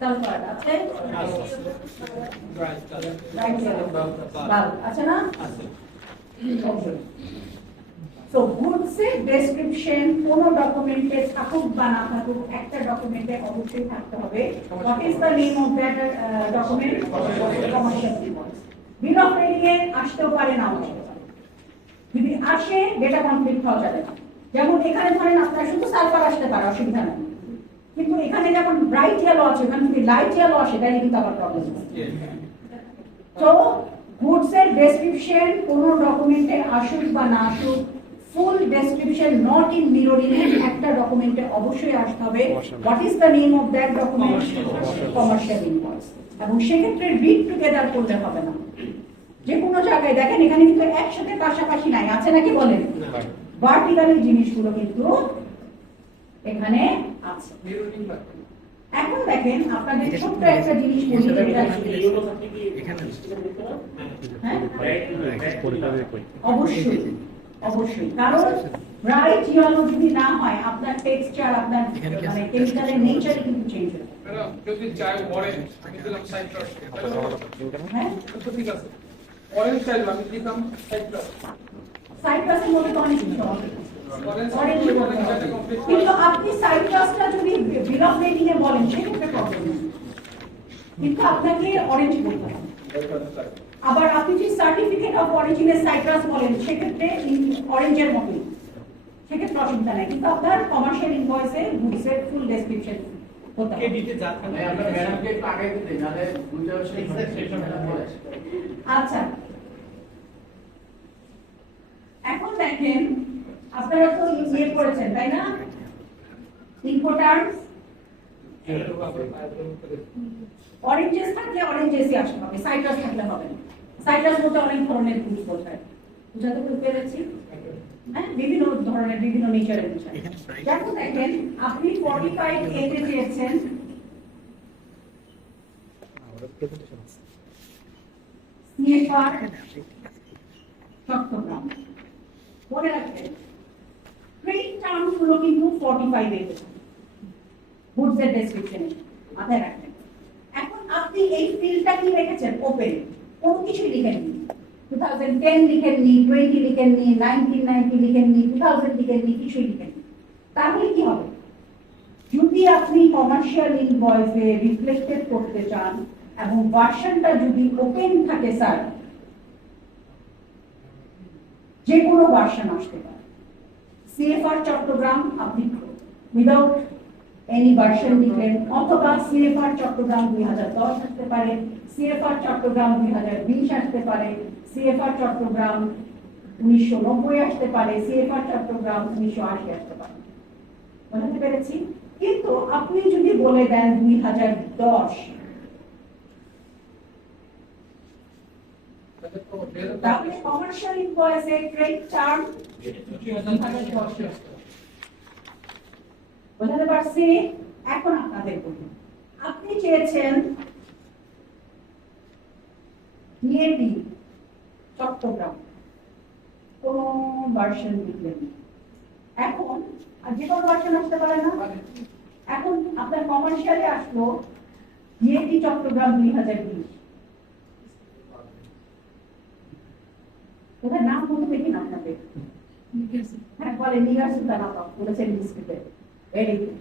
সালফার আছে, ব্রাইট ইয়েলো বাল্ক আছে না? তো গুডস এর ডেসক্রিপশন কোন ডকুমেন্টে থাকুক বা না থাকুক একটা ডকুমেন্টে অবশ্যই থাকতে হবে। What is the name of that document? Commercial invoice. Bill of lading এ আসতেও পারে নাও আসতে পারে, যদি আসে ডেটা কনফ্লিক্ট হওয়া যাবে না। যেমন এখানে ধরেন আপনার শুধু সালফার আসতে পারে, অসুবিধা নেই, কিন্তু এখানে যেমন ব্রাইট ইয়েলো আছে এখানে যদি লাইট ইয়েলো আসে তাহলে কিন্তু আবার প্রবলেম আছে। তো গুডস এর ডেসক্রিপশন কোন ডকুমেন্টে আসুক বা না আসুক ফুল ডেসক্রিপশন নট ইন মিররিং এর একটা ডকুমেন্টে অবশ্যই আসতে হবে। What is the name of that document? Commercial invoice. এবং সেক্ষেত্রে রিড টুগেদার করতে হবে না, যে কোনো জায়গায় দেখেন এখানে কিন্তু একসাথে পাশাপাশি নাই, আছে নাকি বলেন? ভার্টিক্যালি জিনিসগুলো কিন্তু এখানে আছে। এখন দেখেন আপনাদের ছোট্ট একটা জিনিস বলি, অবশ্যই অবশ্যই, কারণ ব্রাইট ইয়েলো যদি না হয় আপনার টেক্সচার আপনার মানে কেমিক্যালের নেচারই কিন্তু চেঞ্জ হবে। যদি চাই অরেঞ্জ আমি দিলাম সাইট্রাস, হ্যাঁ তো ঠিক আছে, অরেঞ্জ চাইলাম আমি দিলাম সাইট্রাস, সাইট্রাসের মধ্যে তো অনেক কিছু হবে, অরেঞ্জ কিন্তু আপনি সাইট্রাসটা যদি বিল অফ লেডিং এ বলেন সেক্ষেত্রে প্রবলেম নেই। কিন্তু আপনাকে অরেঞ্জ বলতে হবে। আবার আপনি যদি সার্টিফিকেট অফ অরিজিনের সাইট্রাস বলেন সেক্ষেত্রে অরেঞ্জের মতোই, সেক্ষেত্রে অসুবিধা নেই, কিন্তু আপনার কমার্শিয়াল ইনভয়েসে গুডসের ফুল ডেসক্রিপশন হতে হবে। কেডিতে যা থাকে আমরা ম্যাডামকে একটু আগে দিতে নালে দুইটা আচ্ছা, এখন দেখেন আপনারা তো ইয়ে করেছেন তাই না, ইম্পোর্টান্টস অরেঞ্জেস থাকলে অরেঞ্জেসই আসতে হবে, সাইট্রাস থাকলে হবে না। সাইট্রাস বলতে অনেক ধরনের গুড বোঝায়, বুঝাতে পেরেছি? হ্যাঁ, বিভিন্ন ধরনের বিভিন্ন নেচারের বিষয়। যেমন দেখেন আপনি 45 এতে পেয়েছেন CFR চট্টগ্রাম, মনে রাখবেন ট্রেড টার্ম গুলো কিন্তু 45 এতে গুডস এর ডেসক্রিপশনে মাথায় রাখবেন। এখন আপনি এই ফিল্ডটা কি রেখেছেন ওপেন, কোনো কিছুই লিখেননি, 2010 লিখেননি, 20 লিখেননি, 1990 লিখেননি, 2000 লিখেননি, কিছুই লিখেননি। তাহলে কি হবে? যদি আপনি কমার্শিয়াল ইনভয়েসে রিফ্লেক্টেড করতে চান এবং ভার্সনটা যদি ওপেন থাকে স্যার, যে কোনো ভার্সন আসতে পারে। CFR চট্টগ্রাম আপনি উইদাউট এনি ভার্সন লিখলেন, অথবা CFR চট্টগ্রাম 2010 আসতে পারে, CFR চট্টগ্রাম 2020 আসতে পারে, CFR চট্টগ্রাম 1990 আসতে পারে, CFR চট্টগ্রাম 1980 আসতে পারে। বুঝতে পেরেছি? কিন্তু আপনি যদি বলে দেন 2010, তাহলে কমার্শিয়াল ইনভয়েসে ট্রেড টার্ম 2010 বুঝতে পারছি? এখন আপনাদের বলুন, আপনি চেয়েছেন ডিএডি চট্টগ্রাম, কোন ভার্সন দিলেন, এখন আর যে কোনো ভার্সন আসতে পারে না। এখন আপনার কমার্শিয়ালে আসলো ডিএডি চট্টগ্রাম 2020, ওটার নাম মনে দেখি না আপনাদের? হ্যাঁ বলে নিগার সুলতান আপাত বলেছেন ডিস্ট্রিক্টে, ভেরি গুড,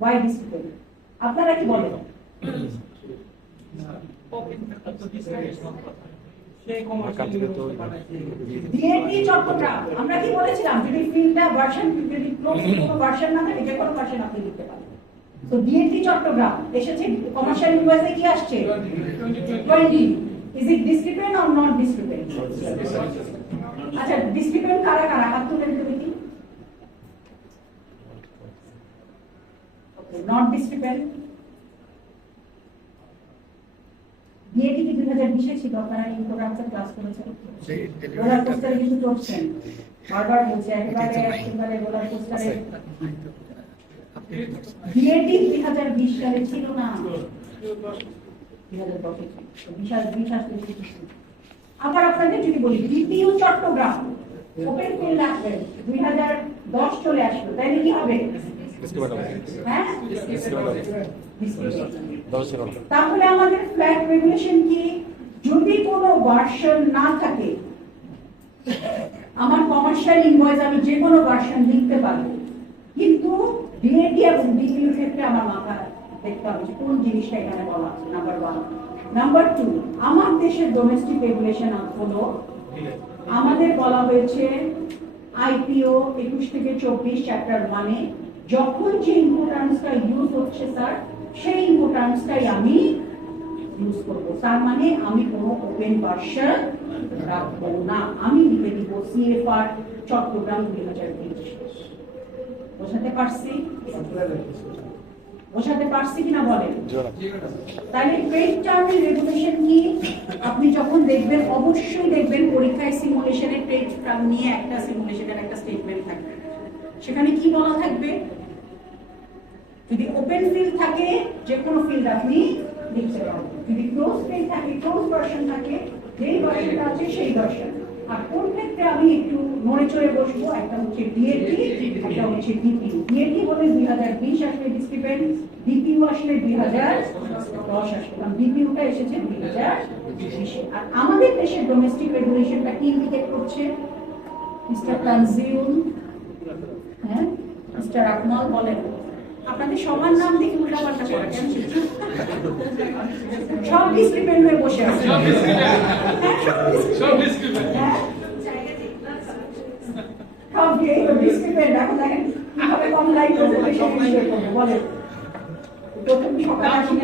ওয়াই ডিস্ট্রিক্টে, আপনারা কি বলেন? ডিএডি চট্টগ্রাম আমরা কি বলেছিলাম, যদি ফিল্ডটা ভার্সন যদি ক্লোজ কোনো ভার্সন না থাকে যে কোনো ভার্সন আপনি লিখতে পারেন। তো ডিএডি চট্টগ্রাম এসেছে কমার্শিয়াল ইনভয়েসে কি আসছে 20, is it discrepant or not discrepant? আচ্ছা discrepant কারা কারা হাত তুলে দিতে দেখি। ওকে, not discrepant ডিএডি কি 2020 এ ছিল? আপনারা ইনফোগ্রাফিক্স ক্লাস করেছেন, রোলার কোস্টারে কিছু চড়ছেন, বারবার বলছে একেবারে রোলার কোস্টারে ডিএডি 2020 সালে ছিল না, 2010 আবার আপনাদের যদি বলি ডিপিইউ চট্টগ্রাম ওপেন ফিল্ড আসবে 2010 চলে আসলো, তাইলে কি হবে? হ্যাঁ, তাহলে আমাদের ফ্ল্যাট রেগুলেশন কি, যদি কোনো ভার্সন না থাকে আমার কমার্শিয়াল ইনভয়েস আমি যে কোনো ভার্সন লিখতে পারবো, কিন্তু ডিএডি এবং ডিপিইউ ক্ষেত্রে আমার মাথা দেখতে হবে কোন জিনিসটা এখানে বলা আছে। নাম্বার 1, নাম্বার 2, আমার দেশের ডোমেস্টিক রেগুলেশন হলো আমাদের বলা হয়েছে আইপিও 21 থেকে 24 চ্যাপ্টার 1-এ যখন যে ইম্পোর্টান্সটা ইউজ হচ্ছে স্যার সেই ইম্পোর্টান্সটাই আমি ইউজ করবো, তার মানে আমি কোনো ওপেন ভার্সন রাখবো না, আমি লিখে দিব CFR চট্টগ্রাম 2020। বোঝাতে পারছি? বোঝাতে পারছি কিনা বলেন? তাহলে ট্রেড টার্মের রেগুলেশন কি আপনি যখন দেখবেন অবশ্যই দেখবেন পরীক্ষায় সিমুলেশনের ট্রেড টার্ম নিয়ে একটা সিমুলেশনের একটা স্টেটমেন্ট থাকবে, সেখানে কি বলা থাকবে? যদি ওপেন ফিল্ড থাকে যে কোনো ফিল্ড আপনি লিখতে পারবেন, যদি ক্লোজ ফিল্ড থাকে ক্লোজ ভার্সন থাকে যেই ভার্সনটা আছে সেই ভার্সন। আর কোন ক্ষেত্রে আমি একটু নড়ে চড়ে বসবো, একটা হচ্ছে ডিএডি, একটা হচ্ছে ডিপিইউ। ডিএডি হলে 2020 আসলে ডিসক্রিপেন্ট, ডিপিইউ আসলে 2010 আসলে, কারণ ডিপিইউটা এসেছে 2020-এ। আর আমাদের দেশের ডোমেস্টিক রেগুলেশনটা কি ইন্ডিকেট করছে? মিস্টার তানজিউল, হ্যাঁ মিস্টার আকমাল বলেন, আপনাদের সবার নাম দেখে উল্টাপাল্টা করা কেন? সব ডিসক্রিপেন্ট হয়ে বসে আছে। সব ডিসক্রিপেন্ট। হ্যাঁ? সব ডিসক্রিপেন্ট। এখন দেখেন কিভাবে অনলাইন প্রেজেন্টেশন করবে বলেন। প্রথম সকালে আসেন,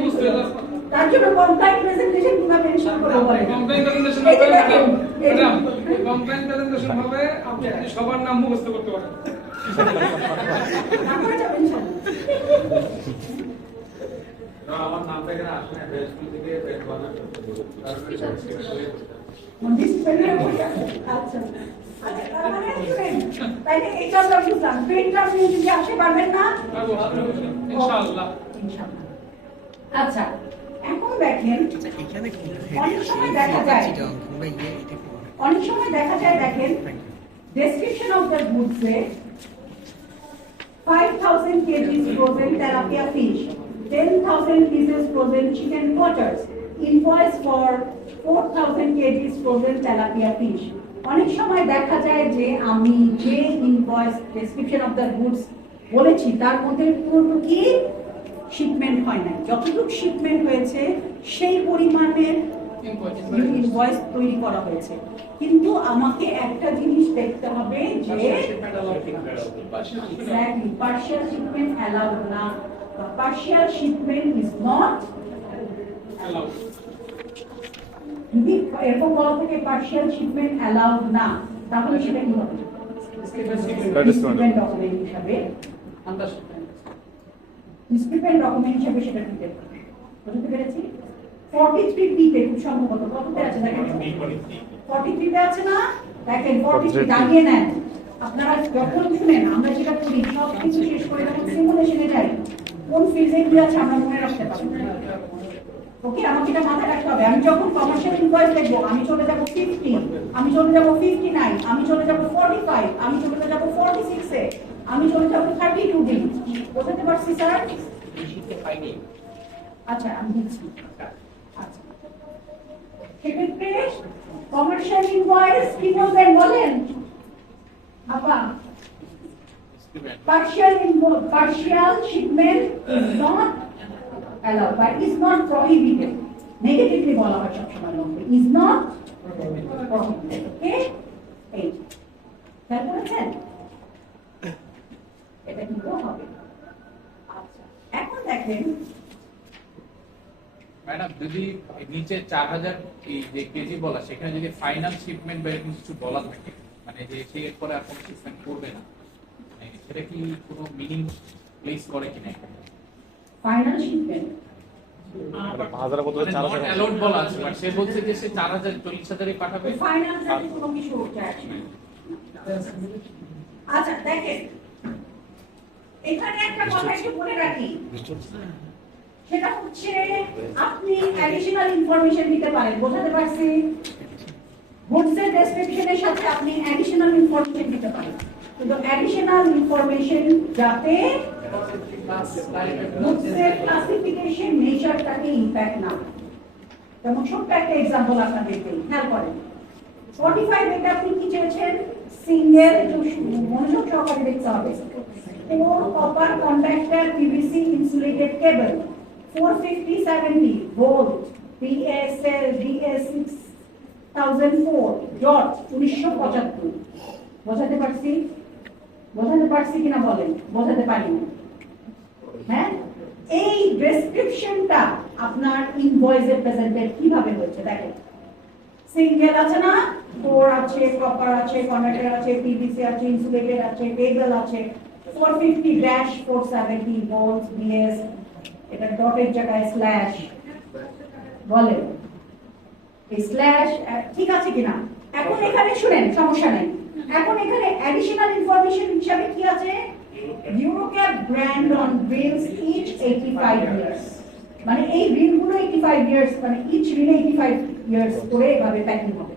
তার জন্য কমপ্লাইন্ট প্রেজেন্টেশন কিভাবে এনশিওর করব বলেন। কমপ্লেইন প্রেজেন্টেশন এই যে হবে দেখেন, এই যে- ম্যাডাম, কমপ্লেইন প্রেজেন্টেশন হবে আপনি যদি সবার নাম মুখস্থ করতে পারেন। তারপরে যাবেন সব। আমার নামটা এখানে আসলে ফেসবুক থেকে বের করা ডিসপ্লে বসে আছে। আচ্ছা আচ্ছা, তার মানে শুনেন, তাইলে এটা আমরা বুঝলাম, পেইন্ট আপনি যদি আসতে পারবেন না ইনশাআল্লাহ। ইনশাআল্লাহ। আচ্ছা, এখন দেখেন অনেক সময় দেখা যায়, অনেক সময় দেখা যায় দেখেন description of the goods A 5000 kgs frozen tilapia fish, 10,000 pieces frozen chicken quarters, invoice for 4,000 kgs frozen tilapia fish. অনেক সময় দেখা যায় যে আমি যে invoice description of the goods বলেছি তার মধ্যে পুরোটুকি শিপমেন্ট হয় না, যতটুকু শিপমেন্ট হয়েছে সেই পরিমাণের ইনভয়েস তৈরি করা হয়েছে, কিন্তু আমাকে একটা জিনিস দেখতে হবে যে exactly partial shipment allowed না, partial shipment is not allowed. যদি এরকম বলা থাকে partial shipment allowed না, তাহলে সেটা কি হবে? Discrepant document হিসাবে, discrepant document হিসাবে সেটা দিতে হবে। বুঝতে পেরেছি? 43B তে খুব সম্ভবত কততে আছে দেখেন, 43 তে আছে না? দেখেন 43 দাগিয়ে নেন। আপনারা যখন শুনেন আমরা যেটা করি সব কিছু শেষ করে যখন সিমুলেশনে যাই, কোন ফিল্ডে কি আছে আমরা মনে রাখতে পারবো। ওকে, আমাকে এটা মাথায় রাখতে হবে। আমি যখন কমার্শিয়াল ইনভয়েস দেখবো আমি চলে যাব 50, আমি চলে যাব 59, আমি চলে যাব 45, আমি চলে যাব 46 এ, আমি চলে যাব 32 ডি। বোঝাতে পারছি স্যার? আচ্ছা, আমি বুঝছি। আচ্ছা, সেক্ষেত্রে কমার্শিয়াল ইনভয়েস কি বলবেন বলেন আপা? partial shipment is not allowed but is not prohibited. Negatively বলা হয় সবসময় মধ্যে is not prohibited. Okay, এই খেয়াল করেছেন? এটা কিন্তু হবে। আচ্ছা, এখন দেখেন ম্যাডাম, যদি নিচে 4000 এই যে কেজি বলা, সেখানে যদি ফাইনাল শিপমেন্ট বা এরকম কিছু বলা থাকে, মানে যে সে এরপরে আর কোনো শিপমেন্ট করবে না, মানে সেটা কি কোনো মিনিং প্লেস করে কিনা? ফাইনাল শিপমেন্ট অ্যালাউড বলা আছে, বাট সে বলছে যে সে 4000 40,000 পাঠাবে। ফাইনাল সাথে কোনো কিছু যায় না। আচ্ছা দেখেন, এখানে একটা কথা একটু বলে রাখি, সেটা হচ্ছে আপনি অ্যাডিশনাল ইনফরমেশন দিতে পারেন। বোঝাতে পারছি? গুডসের ডেসক্রিপশনের সাথে আপনি অ্যাডিশনাল ইনফরমেশন দিতে পারেন, কিন্তু অ্যাডিশনাল ইনফরমেশন যাতে গুডসের ক্লাসিফিকেশন নেচারটাকে ইমপ্যাক্ট না করে। যেমন ছোট্ট একটা এক্সাম্পল আপনাদেরকে খেয়াল করেন, 45 এটা আপনি কি চেয়েছেন? সিঙ্গেল, মনোযোগ সহকারে দেখতে হবে, 4 কপার কন্ডাক্টর PVC ইনসুলেটেড কেবল 450/70 ভোল্ট BSL DS 6004 ডট 1975। বোঝাতে পারছি? বোঝাতে পারছি কিনা বলেন? বোঝাতে পারিনি? হ্যাঁ, এই ডেসক্রিপশনটা আপনার ইনভয়েসে প্রেজেন্টেড কিভাবে হচ্ছে দেখেন। সিঙ্গেল আছে না, 4 আছে, কপার আছে, কন্ডাক্টর আছে, PVC আছে, ইনসুলেটেড আছে, কেবল আছে, 450-470 ভোল্ট BS, এটা ডটের জায়গায় স্ল্যাশ বলে, এই স্ল্যাশ ঠিক আছে কিনা? এখন এখানে শুনেন, সমস্যা নাই। এখন এখানে অ্যাডিশনাল ইনফরমেশন হিসাবে কি আছে? Eurocap brand on reels each 85 yards, মানে এই রিলগুলো 85 ইয়ার্স, মানে ইচ রিলে 85 ইয়ার্স করে এভাবে প্যাকিং হবে।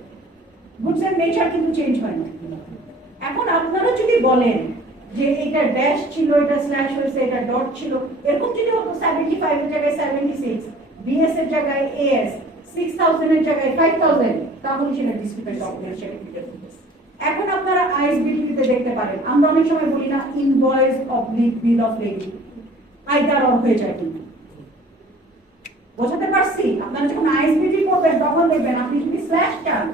গুডসের নেচার কিন্তু চেঞ্জ হয় না। এখন আপনারা যদি বলেন যে এটা ড্যাশ ছিল, এটা স্ল্যাশ হয়েছে, এটা ডট ছিল, এরকম যদি হতো 75 এর জায়গায় 76, BS এর জায়গায় AS, 6000 এর জায়গায় 5000, তাহলে সেটা ডিসক্রিপেন্ট ডকুমেন্ট সেটা ডিটেইলস। এখন আপনারা আইএসবিটিতে দেখতে পারেন, আমরা অনেক সময় বলি না invoice oblique bill of lading, either or হয়ে যায় কিন্তু বোঝাতে পারছি আপনারা যখন আইএসবিটি করবেন তখন দেখবেন আপনি যদি স্ল্যাশ চান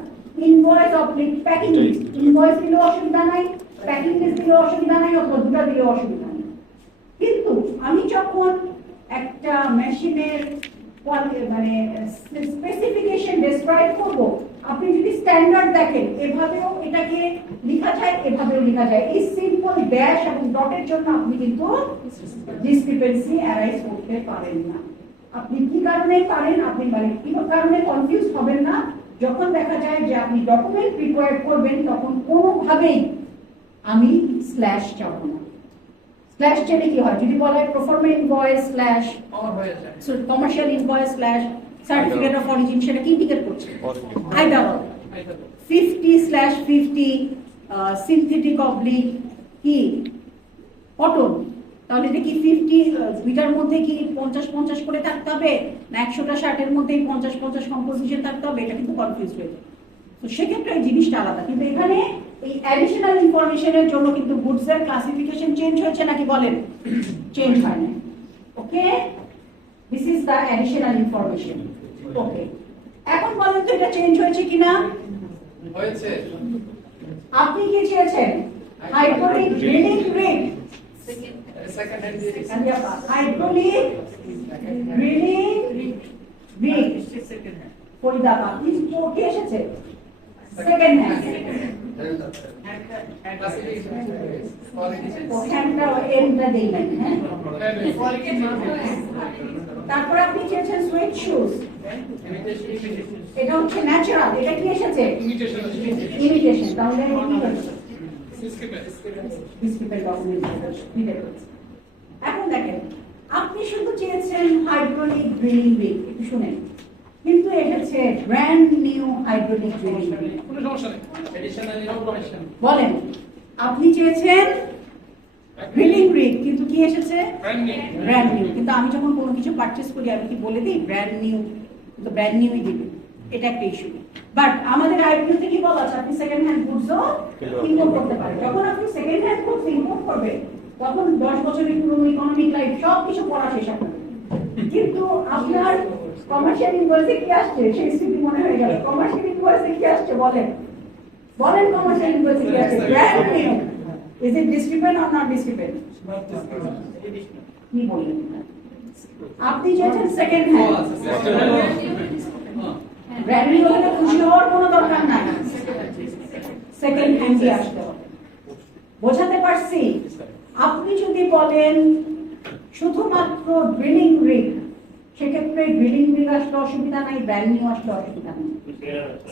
invoice oblique packing list invoice দিলেও অসুবিধা নাই প্যাকিং লিস্ট দিলেও অসুবিধা নাই অথবা দুটো দিলেও অসুবিধা নেই কিন্তু আমি যখন একটা মেশিনের মানে স্পেসিফিকেশন ডেসক্রাইব করব আপনি যদি স্ট্যান্ডার্ড দেখেন এভাবেও এটাকে লেখা যায় এভাবেও লেখা যায় এই সিম্পল ড্যাশ এবং ডটের জন্য আপনি কিন্তু ডিসক্রিপেন্সি অ্যারাইজ করতে পারেন না আপনি কি কারণে পারেন আপনি মানে কি কারণে কনফিউজ হবেন না যখন দেখা যায় যে আপনি ডকুমেন্ট রিকোয়ার করবেন তখন কোনোভাবেই আমি স্ল্যাশ চাব না স্ল্যাশ চেলে কি হয় যদি বলা হয় প্রোফর্মা ইনভয়েস স্ল্যাশ অর হয়ে যায় commercial invoice slash certificate of origin সেটা কি ইন্ডিকেট করছে আইদার 50/50 সিনথেটিক অবলিক কি কটন তাহলে এটা কি 50 দুইটার মধ্যে কি 50-50 করে থাকতে হবে না 100টা শার্টের মধ্যেই 50-50 কম্পোজিশন থাকতে হবে এটা কিন্তু কনফিউজ হয়ে যায় তো সেক্ষেত্রে এই জিনিসটা আলাদা কিন্তু এখানে এই অ্যাডিশনাল ইনফরমেশনের জন্য কিন্তু গুডস এর ক্লাসিফিকেশন চেঞ্জ হয়েছে নাকি বলেন চেঞ্জ হয়নি okay this is the additional information ওকে এখন বলেন তো এটা চেঞ্জ হয়েছে কিনা হয়েছে আপনি কি চেয়েছেন hydraulic drilling rig second hand hydraulic drilling rig Farida আপনি কি এসেছে সেকেন্ড হ্যান্ড ওখানটা এমটা দেই নাই হ্যাঁ তারপর আপনি চেয়েছেন সুইট শুজ এটা হচ্ছে ন্যাচারাল এটা কি এসেছে ইমিটেশন তাহলে এখন দেখেন আপনি শুধু চেয়েছেন হাইড্রোলিক ড্রিলিং রিগ একটু শুনেন কিন্তু এসেছে brand new hydraulic drilling rig কোনো সমস্যা নেই এডিশনাল ইনফরমেশন বলেন আপনি চেয়েছেন ড্রিলিং রিগ কিন্তু কি এসেছে ব্র্যান্ড নিউ কিন্তু আমি যখন কোনো কিছু পারচেজ করি আমি কি বলে দিই ব্র্যান্ড নিউ তো ব্র্যান্ড নিউই দিবেন এটা একটা ইস্যু বাট আমাদের আইপিওতে কি বলা আছে আপনি সেকেন্ড হ্যান্ড গুডসও ইম্পোর্ট করতে পারেন যখন আপনি সেকেন্ড হ্যান্ড গুডস ইম্পোর্ট করবেন তখন 10 বছরের পুরনো ইকোনমিক লাইফ সব কিছু পড়া শেষ হবে কিন্তু আপনার কমার্শিয়াল ইনভয়েসে কি আসছে সেই স্থিতি মনে হয়ে গেল কমার্শিয়াল ইনভয়েসে কি আসছে বলেন বলেন কমার্শিয়াল ইনভয়েসে কি আসছে brand new is it discrepant or not discrepant কি বলেন আপনি চেয়েছেন সেকেন্ড হ্যান্ড ব্র্যান্ড নিউ হলে খুশি হওয়ার কোনো দরকার নাই সেকেন্ড হ্যান্ডই আসতে হবে বোঝাতে পারছি আপনি যদি বলেন শুধুমাত্র ড্রিলিং রিগ সেক্ষেত্রে ড্রিলিং রিগ আসলে অসুবিধা নাই ব্র্যান্ড নিউ আসলে অসুবিধা নেই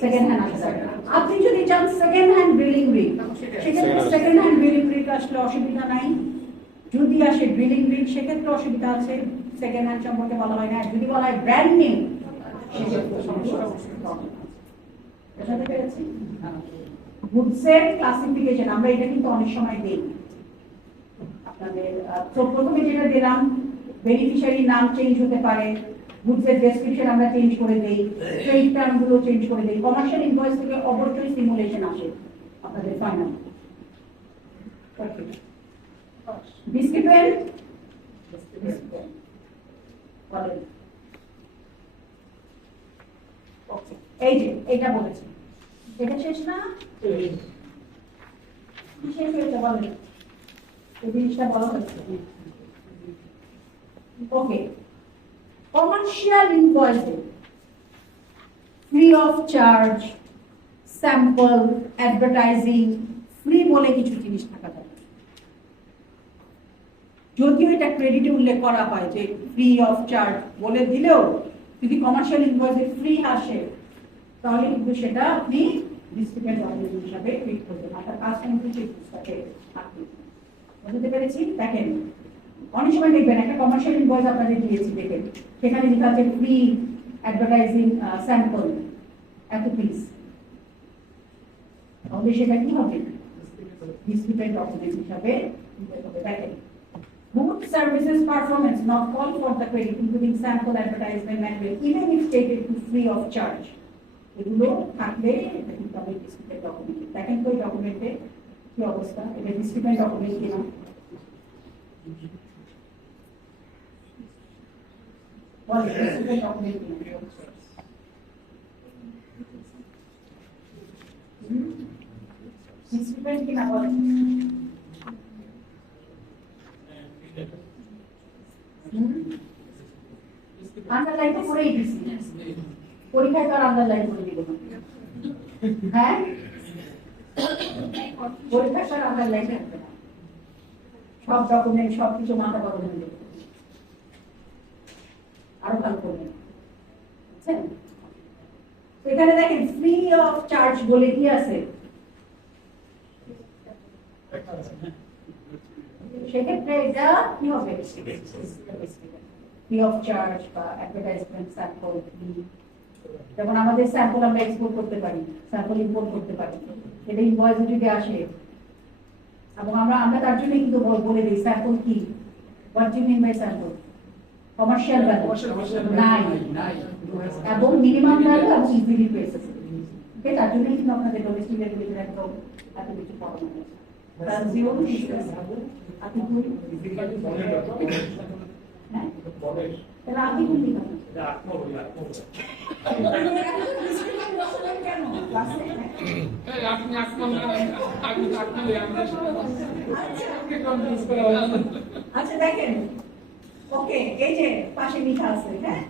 সেকেন্ড হ্যান্ড আসলে আপনি যদি চান সেকেন্ড হ্যান্ড ড্রিলিং রিগ সেক্ষেত্রে সেকেন্ড হ্যান্ড ড্রিলিং রিগ আসলে অসুবিধা নাই যদি আসে ড্রিলিং রিগ সেক্ষেত্রে অসুবিধা আছে সেকেন্ড হ্যান্ড সম্পর্কে বলা হয় না যদি বলা হয় ব্র্যান্ড নিউ সেক্ষেত্রে সমস্যা বুঝাতে পেরেছি গুডসের ক্লাসিফিকেশন আমরা এটা কিন্তু অনেক সময় দিই আপনাদের প্রথমে যেটা দিলাম বেনিফিশিয়ারি নাম চেঞ্জ হতে পারে গুডসের ডেসক্রিপশন আমরা চেঞ্জ করে দেই ট্রেড টার্ম গুলো চেঞ্জ করে দেই কমার্শিয়াল ইনভয়েস থেকে অবশ্যই সিমুলেশন আসে আপনাদের ফাইনাল ওকে ডিসক্রিপেন্ট বলেন ওকে এই যে এটা বলেছি এটা শেষ না শেষ হয়েছে বলেন এই জিনিসটা বলা হচ্ছে ওকে কমার্শিয়াল ইনভয়েসে free of charge sample advertising free বলে কিছু জিনিস থাকা থাকে যদিও এটা ক্রেডিটে উল্লেখ করা হয় যে ফ্রি অফ চার্জ বলে দিলেও যদি কমার্শিয়াল ইনভয়েসে ফ্রি আসে তাহলে কিন্তু সেটা আপনি ডিসক্রিপেন্ট অবলিক হিসাবে ট্রিট করবেন আপনার কাজ কিন্তু সেই পুস্তকে থাকবে বুঝতে পেরেছি দেখেন অনেক সময় দেখবেন একটা কমার্শিয়াল ইনভয়েস আপনাদের দিয়েছি দেখেন সেখানে লেখা আছে ফ্রি অ্যাডভার্টাইজিং স্যাম্পল এত পিস তাহলে সেটা কি হবে ডিসক্রিপেন্ট ডকুমেন্ট হিসাবে দেখেন Good services performance not call for the credit including sample advertisement manual even if stated to free of charge. এগুলো থাকলে এটা কিন্তু আমি ডিসক্রিপেন্ট ডকুমেন্ট দেখেন তো ডকুমেন্টে কি অবস্থা এটা ডিসক্রিপেন্ট ডকুমেন্ট কিনা বলে ডকুমেন্ট স্টুডেন্ট কিনা বলে আন্ডারলাইন তো করেই দিছি পরীক্ষায় তো আর আন্ডারলাইন করে দিব হ্যাঁ পরীক্ষায় তো আর আন্ডারলাইন থাকবে না সব ডকুমেন্ট সবকিছু মাথা গরম হয়ে যাবে আরো ভালো করবে বুঝছেন এখানে দেখেন ফ্রি অফ চার্জ বলে কি আছে সেক্ষেত্রে এটা কি হবে ফ্রি অফ চার্জ বা অ্যাডভার্টাইজমেন্ট স্যাম্পল যেমন আমাদের স্যাম্পল আমরা এক্সপোর্ট করতে পারি স্যাম্পল ইম্পোর্ট করতে পারি এটা ইনভয়েস যদি আসে এবং আমরা তার জন্য কিন্তু বলে দিই স্যাম্পল কি what you mean by sample commercial value নাই এবং মিনিমাম ভ্যালু এবং ইজিলি প্রেসেবল ওকে তার জন্য কিন্তু আপনাদের ডোমেস্টিক রেগুলেটর একদম এত কিছু পড়ানো হয়েছে ট্রানজিও আপনি হ্যাঁ তাহলে আপনি কোন দিকে আচ্ছা দেখেন ওকে এই যে পাশে লেখা আছে হ্যাঁ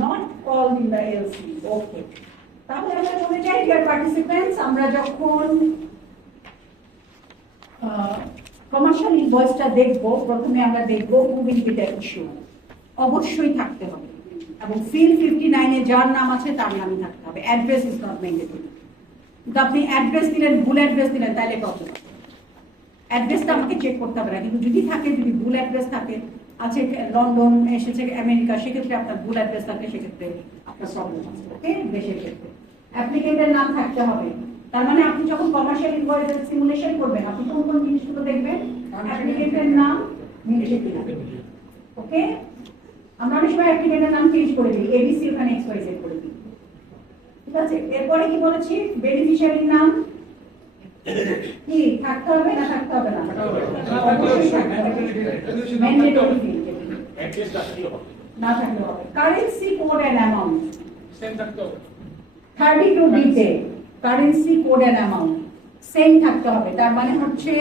not call in the LC okay তাহলে আমরা বলে যাই ডিয়ার পার্টিসিপেন্টস আমরা যখন কমার্শিয়াল ইনভয়েসটা দেখবো প্রথমে আমরা দেখবো হু উইল বি দ্য ইস্যু অবশ্যই থাকতে হবে এবং ফিল 59 এ যার নাম আছে তার নামই থাকতে হবে অ্যাড্রেস ইজ নট ম্যান্ডেটরি কিন্তু আপনি অ্যাড্রেস দিলেন ভুল অ্যাড্রেস দিলেন তাহলে প্রবলেম অ্যাড্রেসটা আমাকে চেক করতে হবে না কিন্তু যদি থাকে যদি ভুল অ্যাড্রেস থাকে আছে লন্ডন এসেছে আমেরিকা সেক্ষেত্রে আপনার ভুল অ্যাড্রেস থাকে সেক্ষেত্রে আপনার প্রবলেম আছে ওকে দেশের ক্ষেত্রে অ্যাপ্লিকেন্টের নাম থাকতে হবে তার মানে আপনি যখন কমার্শিয়াল ইনভয়েস সিমুলেশন করবেন আপনি কোন কোন জিনিসগুলো দেখবেন অ্যাপ্লিকেন্টের নাম মিলছে কিনা ওকে আমরা অনেক সময় অ্যাপ্লিকেন্টের নাম চেঞ্জ করে দিই এবিসি ওখানে এক্সওয়াইজেড করে দিই ঠিক আছে এরপরে কি বলেছি বেনিফিশিয়ারির নাম কি থাকতে হবে না থাকতে হবে না ম্যান্ডেটরি না থাকলে হবে currency code end amount same থাকতে হবে 32 ডিতে currency code end amount same থাকতে হবে তার মানে হচ্ছে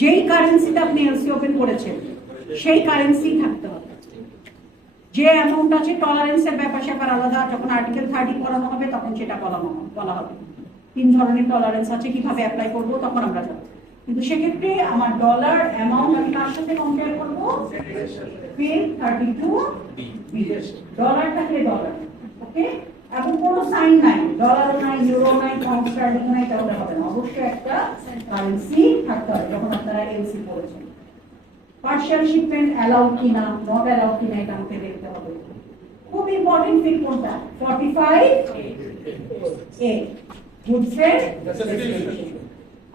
যেই কারেন্সিটা আপনি এলসি ওপেন করেছেন সেই কারেন্সি থাকতে হবে যে অ্যামাউন্ট আছে টলারেন্সের ব্যাপার স্যাপার আলাদা যখন আর্টিকেল 30 করানো হবে তখন সেটা বলা হবে তিন ধরনের টলারেন্স আছে কিভাবে অ্যাপ্লাই করব তখন আমরা জানব কিন্তু সেক্ষেত্রে আমার ডলার অ্যামাউন্ট আমি কার সাথে কম্পেয়ার করব ফিল 32 ডলার থাকলে ডলার ওকে এখন কোনো সাইন নাই ডলার নাই ইউরো নাই পাউন্ড স্টার্লিং নাই তাহলে হবে না অবশ্যই একটা কারেন্সি থাকতে হবে যখন আপনারা এলসি করেছেন পার্শিয়াল শিপমেন্ট অ্যালাউড কিনা নট অ্যালাউড কিনা এটা আমাকে দেখতে হবে খুব ইম্পর্টেন্ট ফিল কোনটা 45 এ গুডসের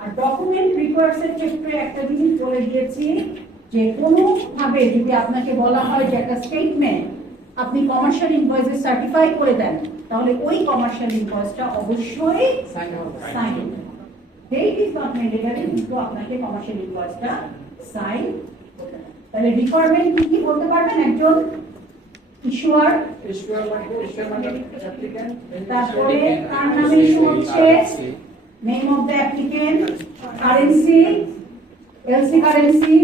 আর ডকুমেন্ট রিকোয়ার্স এর ক্ষেত্রে একটা জিনিস বলে দিয়েছি যে কোনো ভাবে যদি আপনাকে বলা হয় যে একটা স্টেটমেন্ট আপনি কমার্শিয়াল ইনভয়েসে সার্টিফাই করে দেন তাহলে ওই কমার্শিয়াল ইনভয়েসটা অবশ্যই sign date is not mandatory কিন্তু আপনাকে কমার্শিয়াল ইনভয়েসটা সাইন তাহলে রিকোয়ারমেন্ট কি বলতে পারবেন একজন ইস্যুয়ার মানে অ্যাপ্লিক্যান্ট তারপরে তার নামে ইস্যু হচ্ছে name of the applicant currency LC currency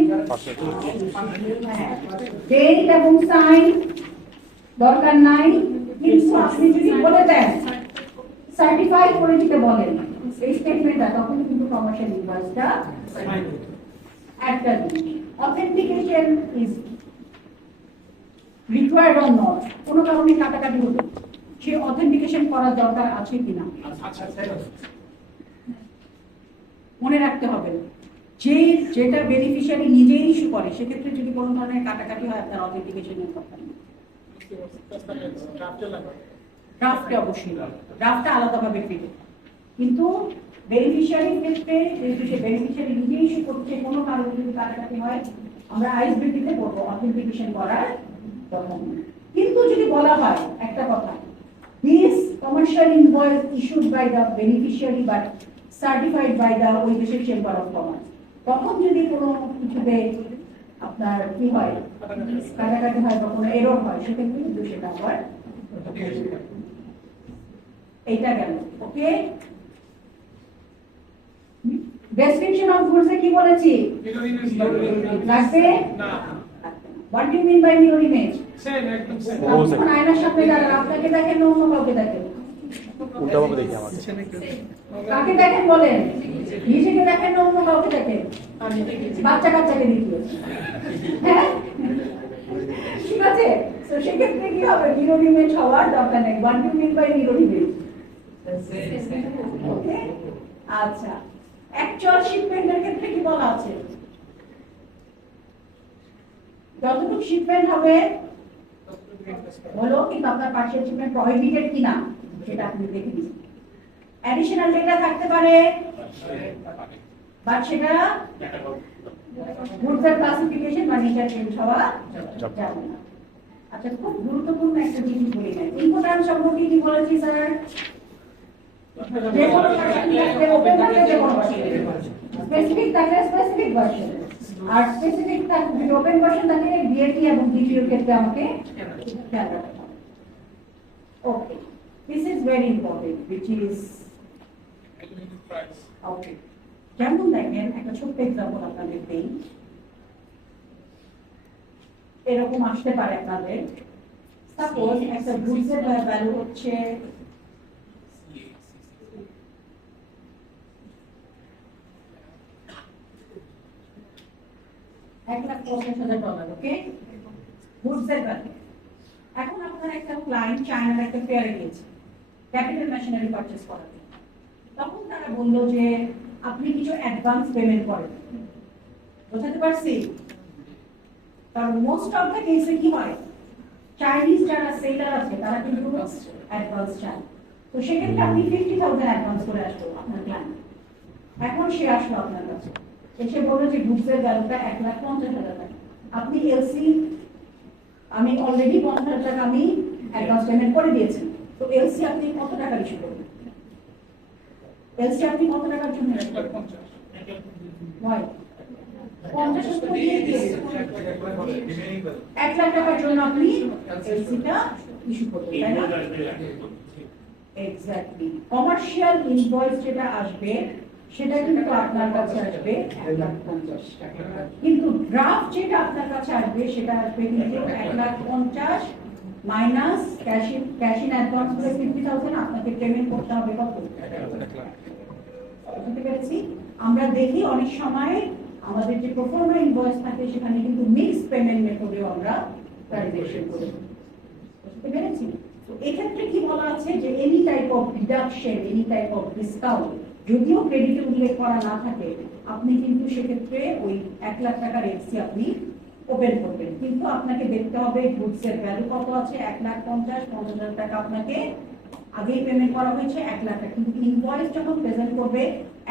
date এবং সাইন দরকার নাই কিন্তু আপনি যদি বলে দেন সার্টিফাই করে দিতে বলেন এই স্টেটমেন্টটা তখন কিন্তু কমার্শিয়াল ইনভয়েসটা একটা authentication is required or not কোনো কারণে কাটাকাটি হতো সে অথেন্টিকেশন করার দরকার আছে কিনা মনে রাখতে হবে যেটা বেনিফিশিয়ারি নিজেই ইস্যু করে সেক্ষেত্রে যদি কোনো ধরনের কাটাকাটি হয় আপনার অথেন্টিকেশনের দরকার নেই ড্রাফটে অবশ্যই ড্রাফটটা আলাদাভাবে পেবে কিন্তু বেনিফিশিয়ারির ক্ষেত্রে বেনিফিশিয়ারি নিজে ইস্যু করছে কোনো কারণে যদি কাটাকাটি হয় আমরা আইএসবিটিতে করবো অথেন্টিকেশন করার কথা কিন্তু যদি বলা হয় একটা কথা this commercial invoice issued by the beneficiary but certified by the ওই দেশের চেম্বার অফ কমার্স তখন যদি কোনো কিছুতে আপনার কি হয়, কাটাকাটি হয় বা কোনো এরর হয়, সেক্ষেত্রে কিন্তু সেটা আবার এইটা গেল। ওকে, ডেসক্রিপশন অফ গুডস এ কি বলেছি লাগবে? What do you mean by mirror image? আপনি আয়নার সামনে দাঁড়ান, আপনাকে দেখেন না অন্য কাউকে দেখেন? উল্টাভাবে দেখি আমাকে। কাকে দেখেন বলেন? নিজেকে দেখেন না অন্য কাউকে দেখেন? বাচ্চা কাচ্চাকে দেখিয়ে, হ্যাঁ ঠিক আছে। তো সেক্ষেত্রে কি হবে, মিরর ইমেজ হওয়ার দরকার নেই। What do you mean by mirror image? Okay, আচ্ছা, অ্যাকচুয়াল শিপমেন্টের ক্ষেত্রে কি বলা আছে? যতটুকু শিপমেন্ট হবে হলো, কিন্তু আপনার পার্সিয়াল শিপমেন্ট প্রহিবিটেড কিনা সেটা আপনি দেখে নিন। অ্যাডিশনাল ডেটা থাকতে পারে, বাট সেটা গুডস এর ক্লাসিফিকেশন বা নেচার চেঞ্জ হওয়া যাবে না। আচ্ছা, খুব গুরুত্বপূর্ণ একটা জিনিস বলি না, ইম্পর্টেন্ট সম্পর্কে কি বলেছি স্যার? যে কোনো ভার্সন থাকলে ওপেন থাকলে যে কোনো ভার্সন, স্পেসিফিক থাকলে স্পেসিফিক ভার্সন, আর স্পেসিফিক থাকলে ওপেন ভার্সন থাকলে ডিএটি এবং ডিটিওর ক্ষেত্রে আমাকে খেয়াল রাখতে হবে। ওকে, this is very important, which is okay. যেমন দেখেন, একটা ছোট্ট এক্সাম্পল আপনাদের দেই, এরকম আসতে পারে আপনাদের। সাপোজ একটা গুডস এর ভ্যালু হচ্ছে $1,50,000, ওকে, গুডস এর ভ্যালু। এখন আপনার একটা ক্লায়েন্ট চায়নার একটা ফেয়ারে গিয়েছে ক্যাপিটাল মেশিনারি পারচেজ করাতে, তখন তারা বললো যে আপনি কিছু অ্যাডভান্স পেমেন্ট করেন। বোঝাতে পারছি? কারণ মোস্ট অফ দ্য কেসে কি হয়, চাইনিজ যারা সেলার আছে তারা কিন্তু অ্যাডভান্স চায়। তো সেক্ষেত্রে আপনি 50,000 অ্যাডভান্স করে আসলো আপনার ক্লায়েন্ট। এখন সে আসলো আপনার কাছে, এসে বললো যে গুডসের ভ্যালুটা 1,50,000 টাকা। আপনি এলসি, আমি অলরেডি 50,000 টাকা আমি অ্যাডভান্স পেমেন্ট করে দিয়েছি, তো এলসি আপনি কত টাকা ইস্যু করবেন? এলসি আপনি কত টাকার জন্য ইস্যু করবেন? 50,000 টাকা দিয়ে দিয়েছেন, 1,00,000 টাকার জন্য আপনি এলসিটা ইস্যু করবেন, তাই না? এক্স্যাক্টলি। কমার্শিয়াল ইনভয়েস যেটা আসবে সেটা কিন্তু আপনার কাছে আসবে 1,50,000 টাকা, কিন্তু ড্রাফট যেটা আপনার কাছে আসবে সেটা আসবে কিন্তু 1,50,000 মাইনাস ক্যাশ ইন অ্যাডভান্স করে 50,000 আপনাকে পেমেন্ট করতে হবে কত? বুঝতে পেরেছি? আমরা দেখি অনেক সময় আমাদের যে প্রোফর্মা ইনভয়েস থাকে সেখানে কিন্তু মিক্স পেমেন্ট মেথডেও আমরা ট্রানজাকশন করি। বুঝতে পেরেছি? তো এক্ষেত্রে কি বলা আছে যে any type of deduction, any type of discount যদিও ক্রেডিটে উল্লেখ করা না থাকে, আপনি কিন্তু সেক্ষেত্রে ওই 1,00,000 টাকার এলসি আপনি ওপেন করবেন, কিন্তু আপনাকে দেখতে হবে গুডস এর ভ্যালু কত আছে। 1,50,000 টাকা আপনাকে আগেই পেমেন্ট করা হয়েছে, 1,00,000 টাকা, কিন্তু ইনভয়েস যখন প্রেজেন্ট করবে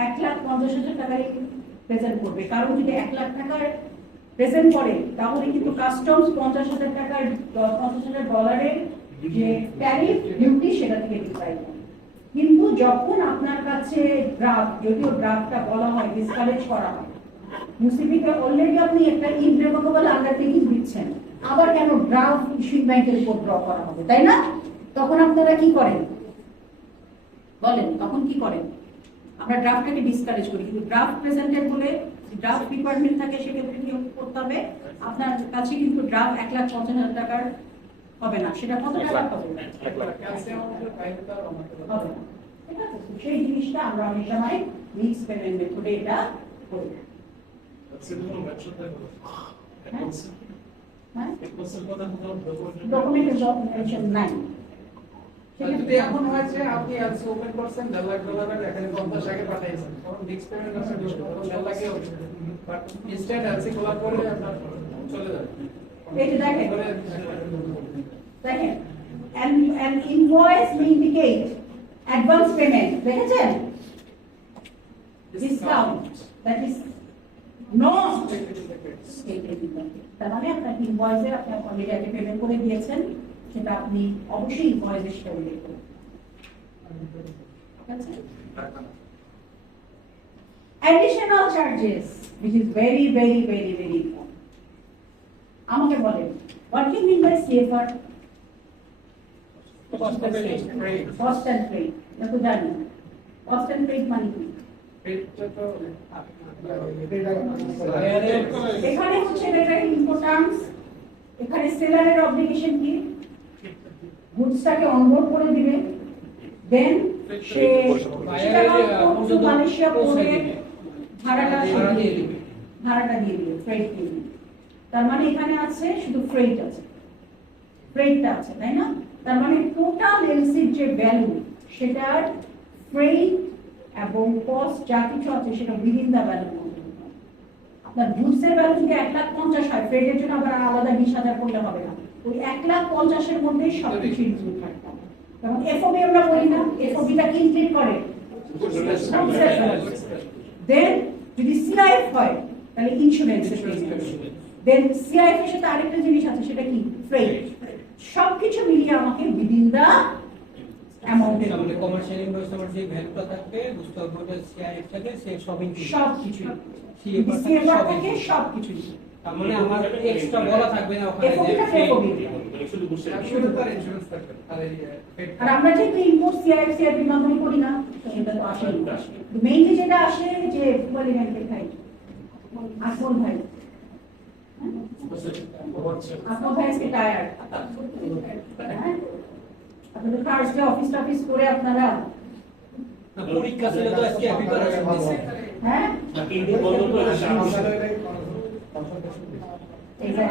1,50,000 টাকায় প্রেজেন্ট করবে। কারণ যদি 1,00,000 টাকার প্রেজেন্ট করে তাহলে কিন্তু কাস্টমস 50,000 টাকার $50,000 যে ট্যারিফ ডিউটি সেটা থেকে ডিক্লাইন করে। কিন্তু যখন আপনার কাছে ড্রাফট, যদিও ড্রাফটটা বলা হয় ডিসকারেজ করা হয়, ইউসিবিকে অলরেডি আপনি একটা ইররিভোকেবল আন্ডারটেকিং দিচ্ছেন, আবার কেন ড্রাফট ইস্যুইং ব্যাংকের উপর ড্র করা হবে, তাই না? তখন আপনারা কি করেন বলেন? তখন কি করেন? আমরা ড্রাফটটাকে ডিসকারেজ করি, কিন্তু ড্রাফট প্রেজেন্টেড বলে ড্রাফট ডিপার্টমেন্ট থাকে, সেক্ষেত্রে কি করতে হবে? আপনার কাছে কিন্তু ড্রাফট 1,50,000 টাকার হবে না, সেটা কত টাকা হবে? হবে না। ঠিক আছে, সেই জিনিসটা আমরা অনেক সময় মিক্স পেমেন্ট মেথডে এটা করি। ডকুমেন্টেশন নাই। যদি এখন হয়েছে আপনি এলসি ওপেন করছেন $1,00,000 এখানে 50 আগে পাঠাইছেন, তখন মিক্স পেমেন্ট আছে, তখন $1,00,000 হবে, বাট ইনস্ট্যান্ট এলসি খোলার পরে আপনার চলে যাবে। এই যে দেখেন, দেখেন an invoice will indicate advance payment, দেখেছেন? Discount, that is no stated in the, তার মানে আপনার ইনভয়েসে আপনি অলরেডি আগে পেমেন্ট করে দিয়েছেন, সেটা আপনি অবশ্যই ইনভয়েসে সেটা উল্লেখ করবেন। ঠিক আছে? Additional charges, which is very important. আমাকে বলেন what do you mean by CFR? Cost and trade. Cost and trade, এটা তো জানি। Cost and trade মানে কি? এখানে হচ্ছে এটা ইম্পর্টেন্স, এখানে সেলারের অবলিগেশন কি? গুডসটাকে অনবোর্ড করে দিবে, দেন সে মালয়েশিয়া পরে ভাড়াটা দিয়ে দিবে, ফ্রেট দিয়ে দিবে। তার মানে এখানে আছে শুধু ফ্রেট আছে, ফ্রেটটা আছে, তাই না? তার মানে টোটাল এলসির যে ভ্যালু সেটার ফ্রেট এবং কস্ট যা কিছু আছে সেটা উইদিন দ্য ভ্যালু। আপনার গুডসের ভ্যালু যদি 1,50,000 হয়, ফ্রেটের জন্য আবার আলাদা 20,000 করলে হবে না, ওই 1,50,000-এর মধ্যেই সবকিছু ইনক্লুড থাকতে হবে। যেমন এফওবি আমরা বলি না, এফওবিটা কি ইনক্লুড করে? দেন যদি সিআইএফ হয় তাহলে ইন্স্যুরেন্স, দেন সিআইএফ এর সাথে আরেকটা জিনিস আছে সেটা কি? ফ্রেট। সবকিছু মিলিয়ে আমাকে উইদিন দ্য অ্যামাউন্টের তাহলে কমার্শিয়াল ইনভয়েস আমার যে ভ্যালুটা থাকবে বুঝতে হবে ওটা সিআইএফ থেকে সে সব ইনক্লুড, সবকিছু সিএফআর থেকে সবকিছু। তার মানে আমার এক্সট্রা বলা থাকবে না ওখানে যে শুধু তার ইন্স্যুরেন্স থাকবে আর এই আর আমরা যে ইম্পোর্ট সিআইএফ সিআইএফ মাধ্যমে করি না, সেটা তো আসে না। মেইনলি যেটা আসে যে পলিমেন্টের ভাই আসল ভাই, আসল ভাই কে টায়ার, আপনাদের ফার্স্ট ডে অফিস করে আপনারা পরীক্ষা ছিল তো আজকে প্রিপারেশন দিছে। হ্যাঁ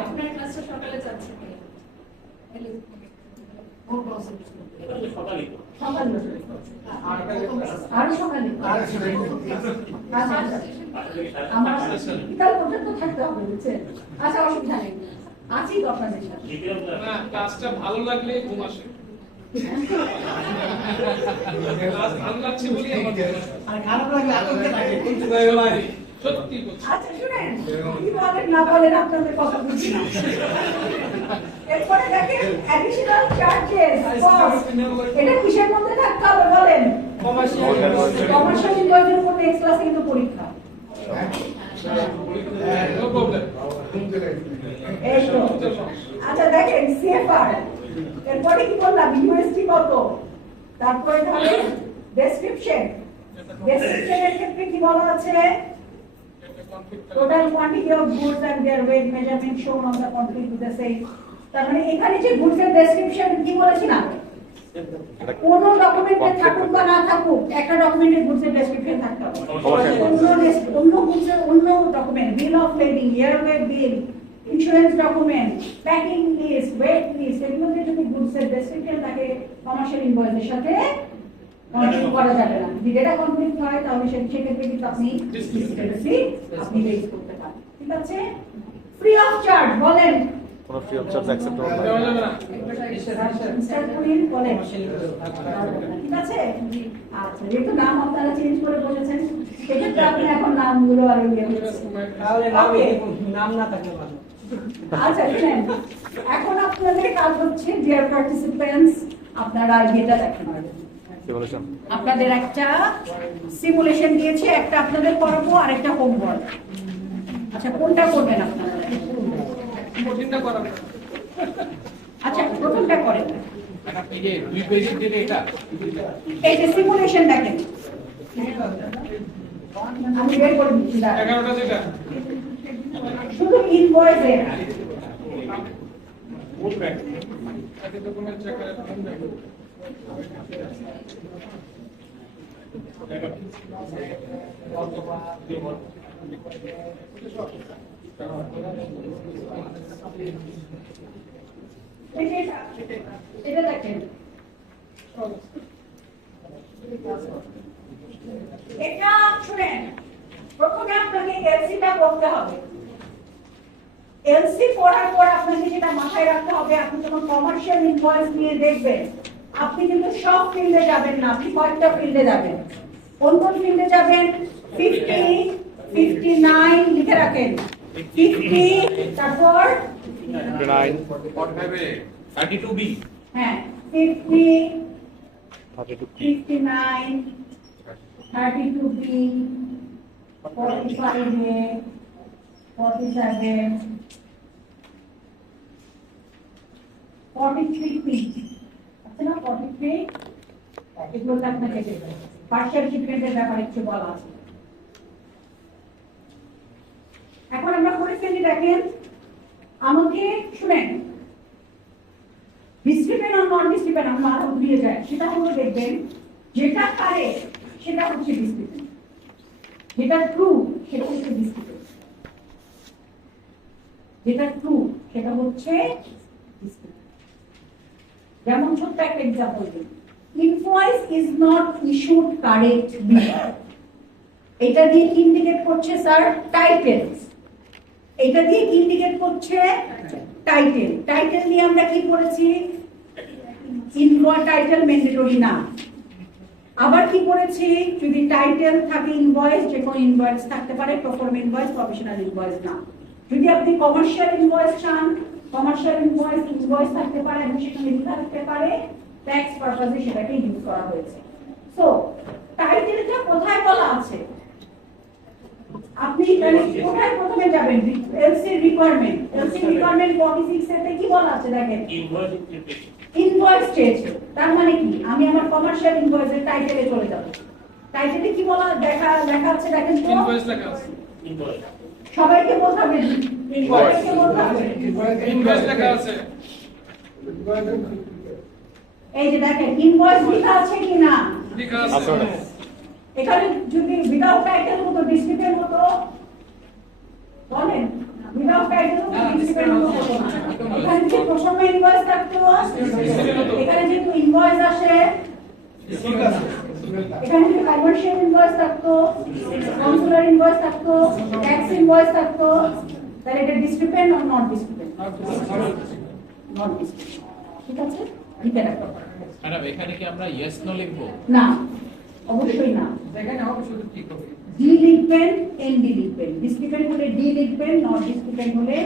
আপনার ক্লাসে সকালে যাচ্ছে আরো সকালে আমার বিকাল পর্যন্ত থাকতে হবে, বুঝছেন? আচ্ছা অসুবিধা নেই, আছি তো আপনাদের সাথে। ক্লাসটা ভালো লাগলে ঘুম আসে, ক্লাস ভালো লাগছে বলি আর খারাপ লাগলে আতঙ্কে থাকে কিন্তু সত্যি বলছি। আচ্ছা শুনেন, কি বলেন না বলেন আপনাদের কথা বুঝছি না। এরপরে দেখেন অ্যাডিশনাল চার্জেস, এটা কিসের মধ্যে থাকতে হবে বলেন? কমার্শিয়াল ইনভয়েসের উপর নেক্সট ক্লাসে কিন্তু পরীক্ষা। No problem. এই তো। আচ্ছা দেখেন সিএফআর, এরপরে কি বললাম? ইউএসটি কত, তারপরে ধরেন ডেসক্রিপশন, ডেসক্রিপশনের ক্ষেত্রে কি বলা আছে? total quantity of goods and their weight measurement shown on the quantity to the same। তার মানে এখানে যে গুডস এর ডেসক্রিপশন কি বলেছিলাম, কোন ডকুমেন্টে থাকুক বা না থাকুক একটা ডকুমেন্টে গুডস এর ডেসক্রিপশন থাকতে হবে। অন্য গুডস এর অন্য document, bill of lading, airway bill, insurance document, packing list, weight list, এগুলোতে যদি গুডস এর ডেসক্রিপশন থাকে কমার্শিয়াল ইনভয়েসের সাথে কন্ট্রিবিউট করা যাবে না। যদি এটা কমপ্লিট হয় তাহলে সেক্ষেত্রে কিন্তু আপনি ডিসক্রিপেন্সি আপনি রেজ করতে পারেন। ঠিক আছে? ফ্রি অফ চার্জ বলেন, কোনো ফ্রি অফ চার্জ অ্যাকসেপ্ট হবে না। দেওয়া যাবে না। মিস্টার পুলিন বলেন, ঠিক আছে? আচ্ছা, যেহেতু নাম আপনারা চেঞ্জ করে বসেছেন সেক্ষেত্রে আপনি এখন নামগুলো আরো ইয়ে করছেন। তাহলে নাম না থাকলে ভালো। আচ্ছা শুনেন, এখন আপনাদের কাজ হচ্ছে ডিয়ার পার্টিসিপেন্টস, আপনারা এটা দেখেন, সিমুলেশন আপনাদের একটা সিমুলেশন দিয়েছে, একটা আপনাদের করাবো আর একটা হোমওয়ার্ক। আচ্ছা কোনটা করবেন আপনারা? কঠিনটা করাবে। আচ্ছা প্রথমটা করেন, এই যে 2 পেজের যেটা এটা এই যে সিমুলেশন দেখেন, আমি বের করে দিচ্ছি, দাঁড়ান। 11টা যেটা শুধু ইনভয়েসের আগে ডকুমেন্ট চেক করে এটা দেখেন, এটা শুনেন, প্রথমে আপনাকে এলসিটা করতে হবে। এলসি পড়ার পর আপনাকে যেটা মাথায় রাখতে হবে, আপনি যখন কমার্শিয়াল ইনভয়েস নিয়ে দেখবেন আপনি কিন্তু সব ফিল্ডে যাবেন না, আপনি কয়েকটা ফিল্ডে যাবেন। কোন কোন ফিল্ডে যাবেন? 50, 59 লিখে রাখেন, 50, তারপর 59 32B হ্যাঁ 50, 32 59, 32B, 45A, 47, 43 ফিট আছে না 43 এগুলো আপনাকে পার্সিয়াল শিপমেন্টের ব্যাপারে একটু বলা আছে। এখন আমরা করে ফেলি, দেখেন আমাকে শুনেন ডিসক্রিপেন্ট আর নন ডিসক্রিপেন্ট আমরা আরো ঘুরিয়ে যায়, সেটা হলো দেখবেন যেটা কারেক্ট সেটা হচ্ছে ডিসক্রিপেন্ট, যেটা ট্রু সেটা হচ্ছে ডিসক্রিপেন্ট, যেটা ট্রু সেটা হচ্ছে ডিসক্রিপেন্ট। যেমন ছোট্ট একটা এক্সাম্পল দিই, invoice is not issued correctly, এটা দিয়ে ইন্ডিকেট করছে স্যার টাইটেল, এটা দিয়ে ইন্ডিকেট করছে টাইটেল। টাইটেল নিয়ে আমরা কি করেছি, ইনভয়েস টাইটেল ম্যান্ডেটরি না। আবার কি করেছি, যদি টাইটেল থাকে ইনভয়েস, যে কোনো ইনভয়েস থাকতে পারে, প্রফর্ম ইনভয়েস, প্রফেশনাল ইনভয়েস না। যদি আপনি কমার্শিয়াল ইনভয়েস চান, কমার্শিয়াল ইনভয়েস ইনভয়েস থাকতে পারে এবং সেখানে লেখা থাকতে পারে ট্যাক্স পারপাসে, সেটাকে ইউজ করা হয়েছে। সো টাইটেলটা কোথায় বলা আছে, আপনি কোথায় প্রথমে যাবেন, এলসি রিকোয়ারমেন্ট, এলসি রিকোয়ারমেন্ট 46 এতে কি বলা আছে দেখেন, ইনভয়েস চেয়েছে। তার মানে কি, আমি আমার কমার্শিয়াল ইনভয়েসের টাইটেলে চলে যাব, টাইটেলে কি বলা লেখা আছে দেখেন তো, ইনভয়েস লেখা আছে, সবাইকে বলতে হবে, সবাইকে বলতে হবে ইনভয়েস লেখা আছে, এই যে দেখেন ইনভয়েস লেখা আছে কি না, লেখা আছে। এখানে যদি উইদাউট টাইটেল হতো ডিসক্রিপেন্ট হতো, বলেন উইদাউট টাইটেল হতো ডিসক্রিপেন্ট হতো না। এখানে যে প্রথমে ইনভয়েস থাকতো, এখানে যেহেতু ইনভয়েস আসে, এখানে যে কমার্শিয়াল ইনভয়েস থাকতো, কনসুলার ইনভয়েস থাকতো, ট্যাক্স ইনভয়েস থাকতো, তাহলে এটা ডিসক্রিপেন্ট আর নট ডিসক্রিপেন্ট, নট ডিসক্রিপেন্ট। ঠিক আছে, লিখে রাখো ম্যাডাম। এখানে কি আমরা ইয়েস নো লিখবো? না, অবশ্যই না। যেখানে হবে শুধু ঠিক হবে, ডি লিখবেন, এনডি লিখবেন, ডিসক্রিপেন্ট হলে ডি লিখবেন, নট ডিসক্রিপেন্ট হলে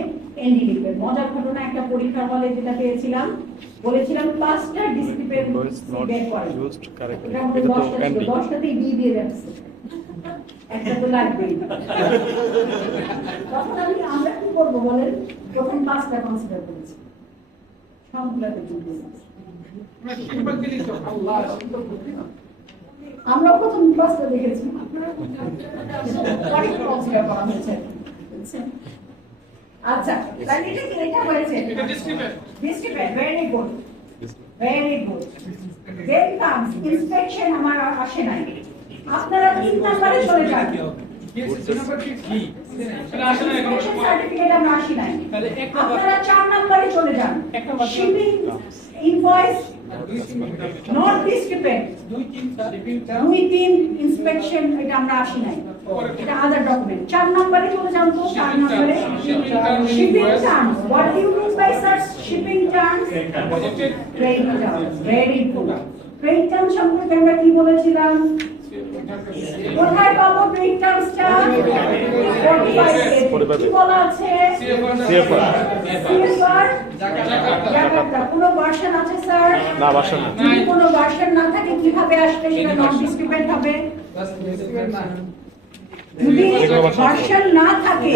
এনডি লিখবেন। মজার ঘটনা, একটা পরীক্ষার হলে যেটা পেয়েছিলাম, বলেছিলাম 5টা ডিসক্রিপেন্ট Invoice not বের করেন, used correctly. এটা আমাদের এটা তো 10টা ছিল, ND 10টাতেই ডি দিয়ে রাখছে, একটা তো লাগবেই। তখন আমরা কি করবো বলেন, তখন 5টা কনসিডার করেছি, সবগুলোতে কিন্তু আমরা সিম্পল কি লিখছো, আল্লাহ সুন্দর বুদ্ধি না, আমরা প্রথম ক্লাসটা দেখেছি, অনেক কনসিডার করা হয়েছে। আচ্ছা, তাহলে এটা কি লেখা হয়েছে, এটা discrepant, discrepant, very good, very good. Then comes inspection, আমার আসে নাই, আপনারা 3 নম্বরে চলে যান, এটা আসলে ইন্সপেকশন সার্টিফিকেট আমরা আসি নাই, তাহলে এক নম্বর, আপনারা 4 নম্বরে চলে যান, এক নম্বর শিপিং ইনভয়েস নট ডিসক্রিপেন্ট, 2-3 ইন্সপেকশন, এটা আমরা আসি নাই, এটা আদার ডকুমেন্ট। 4 নম্বরে চলে যান তো, 4 নম্বরে shipping terms, what do you mean by search shipping terms, trade terms, very good. Trade terms সম্পর্কে আমরা কি বলেছিলাম, কোথায় পাবো ট্রেড টার্মসটা, 45 কি বলা আছে, CFR CFR জাকার্তা। কোনো ভার্সন আছে স্যার, না ভাষা না। যদি কোনো ভার্সন না থাকে কিভাবে আসবে, সেটা নন ডিসক্রিপেন্ট হবে। বাস ডিসক্রিপেন্ট না, যদি ভার্সন না থাকে,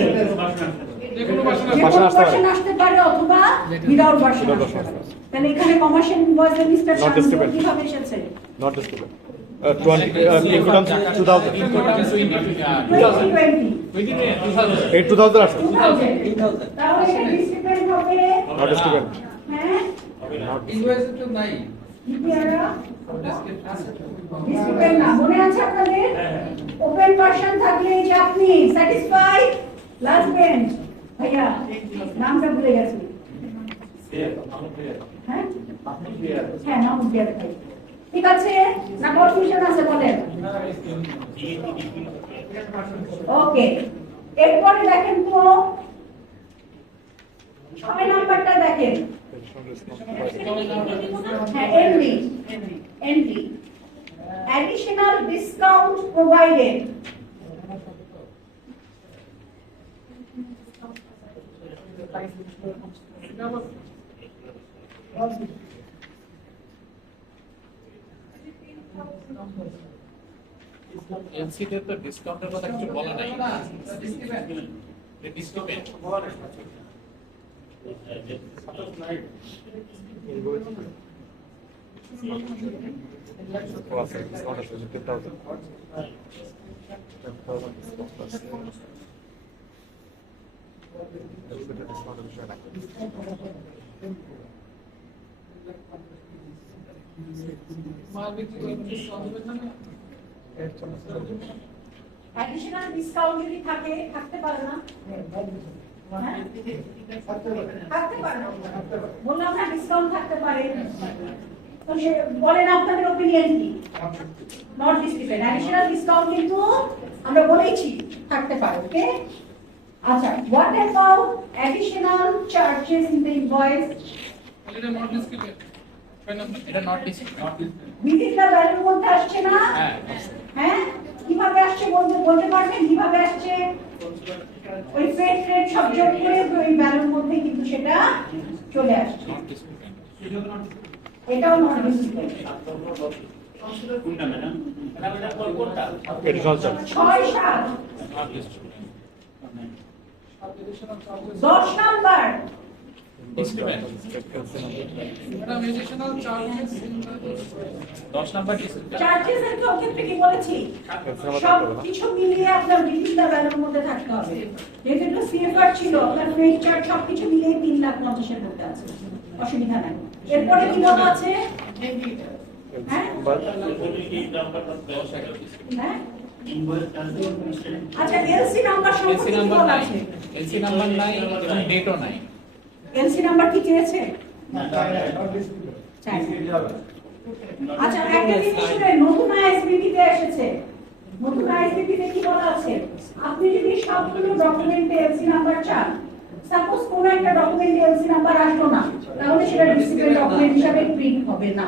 যে কোনো ভাষা যে কোনো ভার্সন আসতে পারে অথবা উইদাউট ভার্সন আসতে পারে। তাহলে এখানে কমার্শিয়াল ইনভয়েসের লিস্টটা Not discriminant. কিভাবে এসেছে, Not discriminant. 2000 2020 2000 আছে 2000, তাহলে এটা ডিসক্রিপেন্ট হবে, Not discriminant. হ্যাঁ ইনভয়েস তো নাই, ইপিআরা ডিসক্রিপশন আছে, ডিসক্রিপেন্ট না, মনে আছে আপনাদের, ওপেন ভার্সন থাকলে এই যে আপনি স্যাটিসফাইড, লাস্ট বেঞ্চ, ভাইয়া নামটা ভুলে গেছি, হ্যাঁ হ্যাঁ নাম দিয়ে দেখাই, ঠিক আছে না, কনফিউশন আছে বলেন, ওকে। এরপরে দেখেন তো 6 নাম্বারটা দেখেন, হ্যাঁ এনডি, এনডি additional discount provided, এলসিতে তো ডিসকাউন্টের কথা কিছু বলা নাই, না ডিসক্রিপেন্ট, ডিসকাউন্ট অ্যাডিশনাল ডিসকাউন্ট যদি থাকে থাকতে পারে না, হ্যাঁ? থাকতে পারে না, বললাম না ডিসকাউন্ট থাকতে পারে। তো সে বলেন আপনাদের ওপিনিয়ন কি? নট ডিসক্রিপেন্ট অ্যাডিশনাল ডিসকাউন্ট কিন্তু আমরা বলেছি থাকতে পারে, ওকে? আচ্ছা, what about additional charges in the invoice? এটা নট ডিসক্রিপেন্ট, এটা নট ডিসক্রিপেন্ট। উইদিন দ্য ভ্যালুর মধ্যে আসছে না? হ্যাঁ, কিভাবে আসছে বলতে পারবেন কিভাবে আসছে? ওই ফ্রেড সব যোগ করে ওই ভ্যালুর মধ্যে কিন্তু সেটা চলে আসছে। এটাও not discrepant. Additional charge 6-7 10 number madam additional charges 10 number discrepant. Charges এর ক্ষেত্রে কি বলেছি? সব কিছু মিলিয়ে আপনার বিভিন্ন ভ্যালুর মধ্যে থাকতে হবে। যেহেতু সিএফআর ছিল, আপনার ফ্রেড চার্জ সবকিছু মিলিয়ে 3,50,000 এর মধ্যে আছে, অসুবিধা নাই। এরপরে কি বলা আছে? হ্যাঁ হ্যাঁ, আচ্ছা, এলসি নাম্বার এলসি সম্পর্কে কি নাম্বার বলা নাই, আছে? এলসি নাম্বার নাই এবং ডেটও নাই। এলসি নাম্বার কি চেয়েছে? চাই। আচ্ছা, একটা জিনিস শুনে, নতুন আইএসবিবি তে এসেছে। নতুন আইএসবিবি তে কি বলা আছে? আপনি যদি সবগুলো ডকুমেন্টে এলসি নাম্বার চান, সাপোজ কোন একটা ডকুমেন্টে এলসি নাম্বার আসলো না, তাহলে সেটা ডিসিপ্লিন ডকুমেন্ট হিসেবে প্রিন্ট হবে না।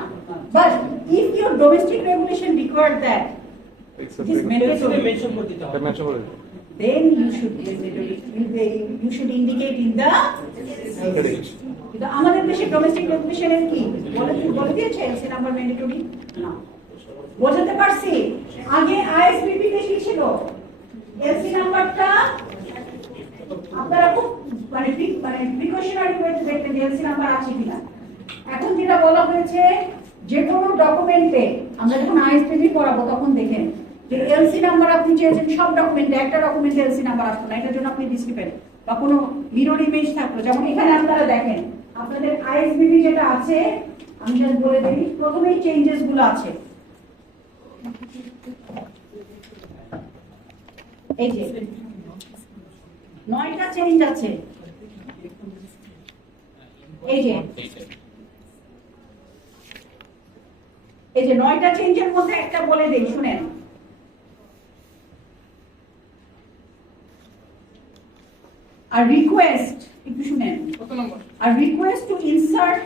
But if your domestic regulation require that this mandatory mention করে দিতে হবে। মেনশন করে দিন। then you should indicate in the কিন্তু আমাদের দেশে ডোমেস্টিক রেগুলেশনের কি বলে দিয়েছে এলসি নাম্বার ম্যান্ডেটরি না। বোঝাতে পারছি? আগে আইএসবিবি তে কি ছিল? এলসি নাম্বারটা আপনারা খুব মানে প্রিকশনারি ওয়েতে দেখতে যে এলসি নাম্বার আছে কিনা। এখন যেটা বলা হয়েছে, যে কোনো ডকুমেন্টে আমরা যখন আইএসবিবি পড়াবো তখন দেখেন যে এলসি নাম্বার আপনি চেয়েছেন সব ডকুমেন্টে, একটা ডকুমেন্টে এলসি নাম্বার আসতো না, এটার জন্য আপনি ডিসক্রিপেন্ট বা কোনো মিরর ইমেজ থাকলো। যেমন এখানে আপনারা দেখেন আপনাদের আইএসবিবি যেটা আছে, আমি জাস্ট বলে দিই, প্রথমেই চেঞ্জেস গুলো আছে। এই যে 9টা চেঞ্জ আছে, এই যে 9টা চেঞ্জের মধ্যে একটা বলে দেই, শুনেন। A request, একটু শুনেন, কত নম্বর? a request to insert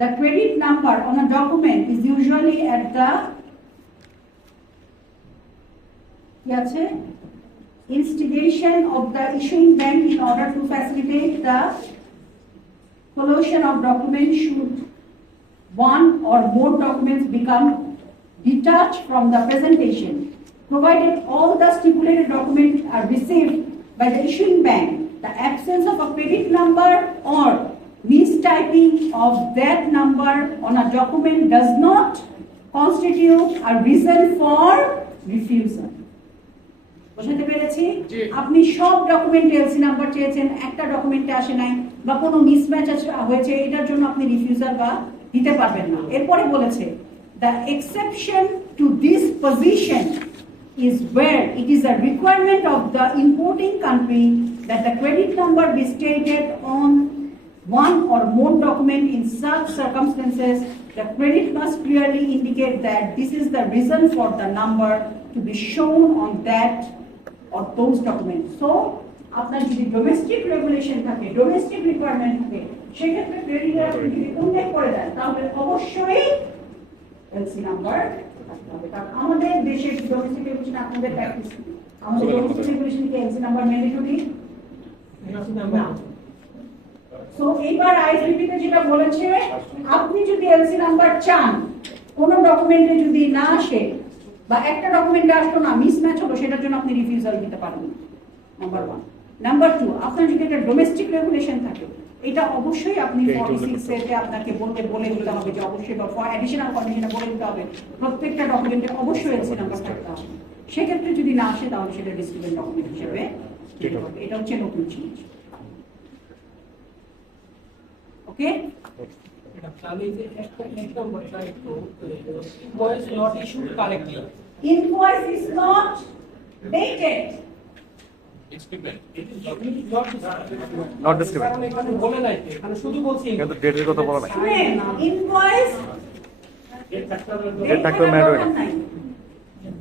the credit number on a document is usually at the instigation of the issuing bank in order to facilitate the collation of documents should one or more documents become detached from the presentation, provided all the stipulated documents are received by the issuing bank. The absence of a credit number or mistyping of that number on a document does not constitute a reason for refusal. বুঝতে পেরেছি? আপনি সব ডকুমেন্টে LC number চেয়েছেন, একটা ডকুমেন্টে আসে নাই বা কোনো মিসম্যাচ হয়েছে, এটার জন্য আপনি রিফিউজাল বা দিতে পারবেন না। এরপরে বলেছে the exception to this position is where it is a requirement of the importing country that the credit number be stated on one or more document. In such circumstances, the credit must clearly indicate that this is the reason for the number to be shown on that or those documents. So, আপনার যদি domestic regulation থাকে, domestic requirement থাকে, সেক্ষেত্রে creditor যদি উল্লেখ করে দেন তাহলে অবশ্যই এলসি নাম্বার থাকতে হবে। কারণ আমাদের দেশের ডোমেস্টিক রেগুলেশন আপনাদের প্র্যাকটিস, আমাদের ডোমেস্টিক রেগুলেশন কি এলসি নাম্বার ম্যান্ডেটরি না। সো এইবার আইএসবিবি তে যেটা বলেছে, আপনি যদি এলসি নাম্বার চান, কোন ডকুমেন্টে যদি না আসে বা একটা ডকুমেন্টে আসলো না, মিসম্যাচ হলো, সেটার জন্য আপনি রিফিউজাল দিতে পারবেন, নাম্বার 1। নাম্বার 2, আপনার যদি একটা ডোমেস্টিক রেগুলেশন থাকে, এটা অবশ্যই আপনি Okay, এটা উল্লেখ 46 এতে আপনাকে বলে দিতে হবে যে অবশ্যই বা অ্যাডিশনাল কন্ডিশনে বলে দিতে হবে প্রত্যেকটা ডকুমেন্টে অবশ্যই এলসি নাম্বার থাকতে হবে। সেক্ষেত্রে যদি না আসে তাহলে সেটা ডিসক্রিমিনেট ডকুমেন্ট হিসেবে এটা হচ্ছে নতুন জিনিস। ওকে, Invoice not issued correctly. invoice is not dated. It's different. Not discriminate, এখানে বলে নাই তো, এখানে শুধু বলছি কিন্তু ডেটের কথা বলা নাই। শুনেন, ইনভয়েস ডেট থাকতে ম্যাটার না।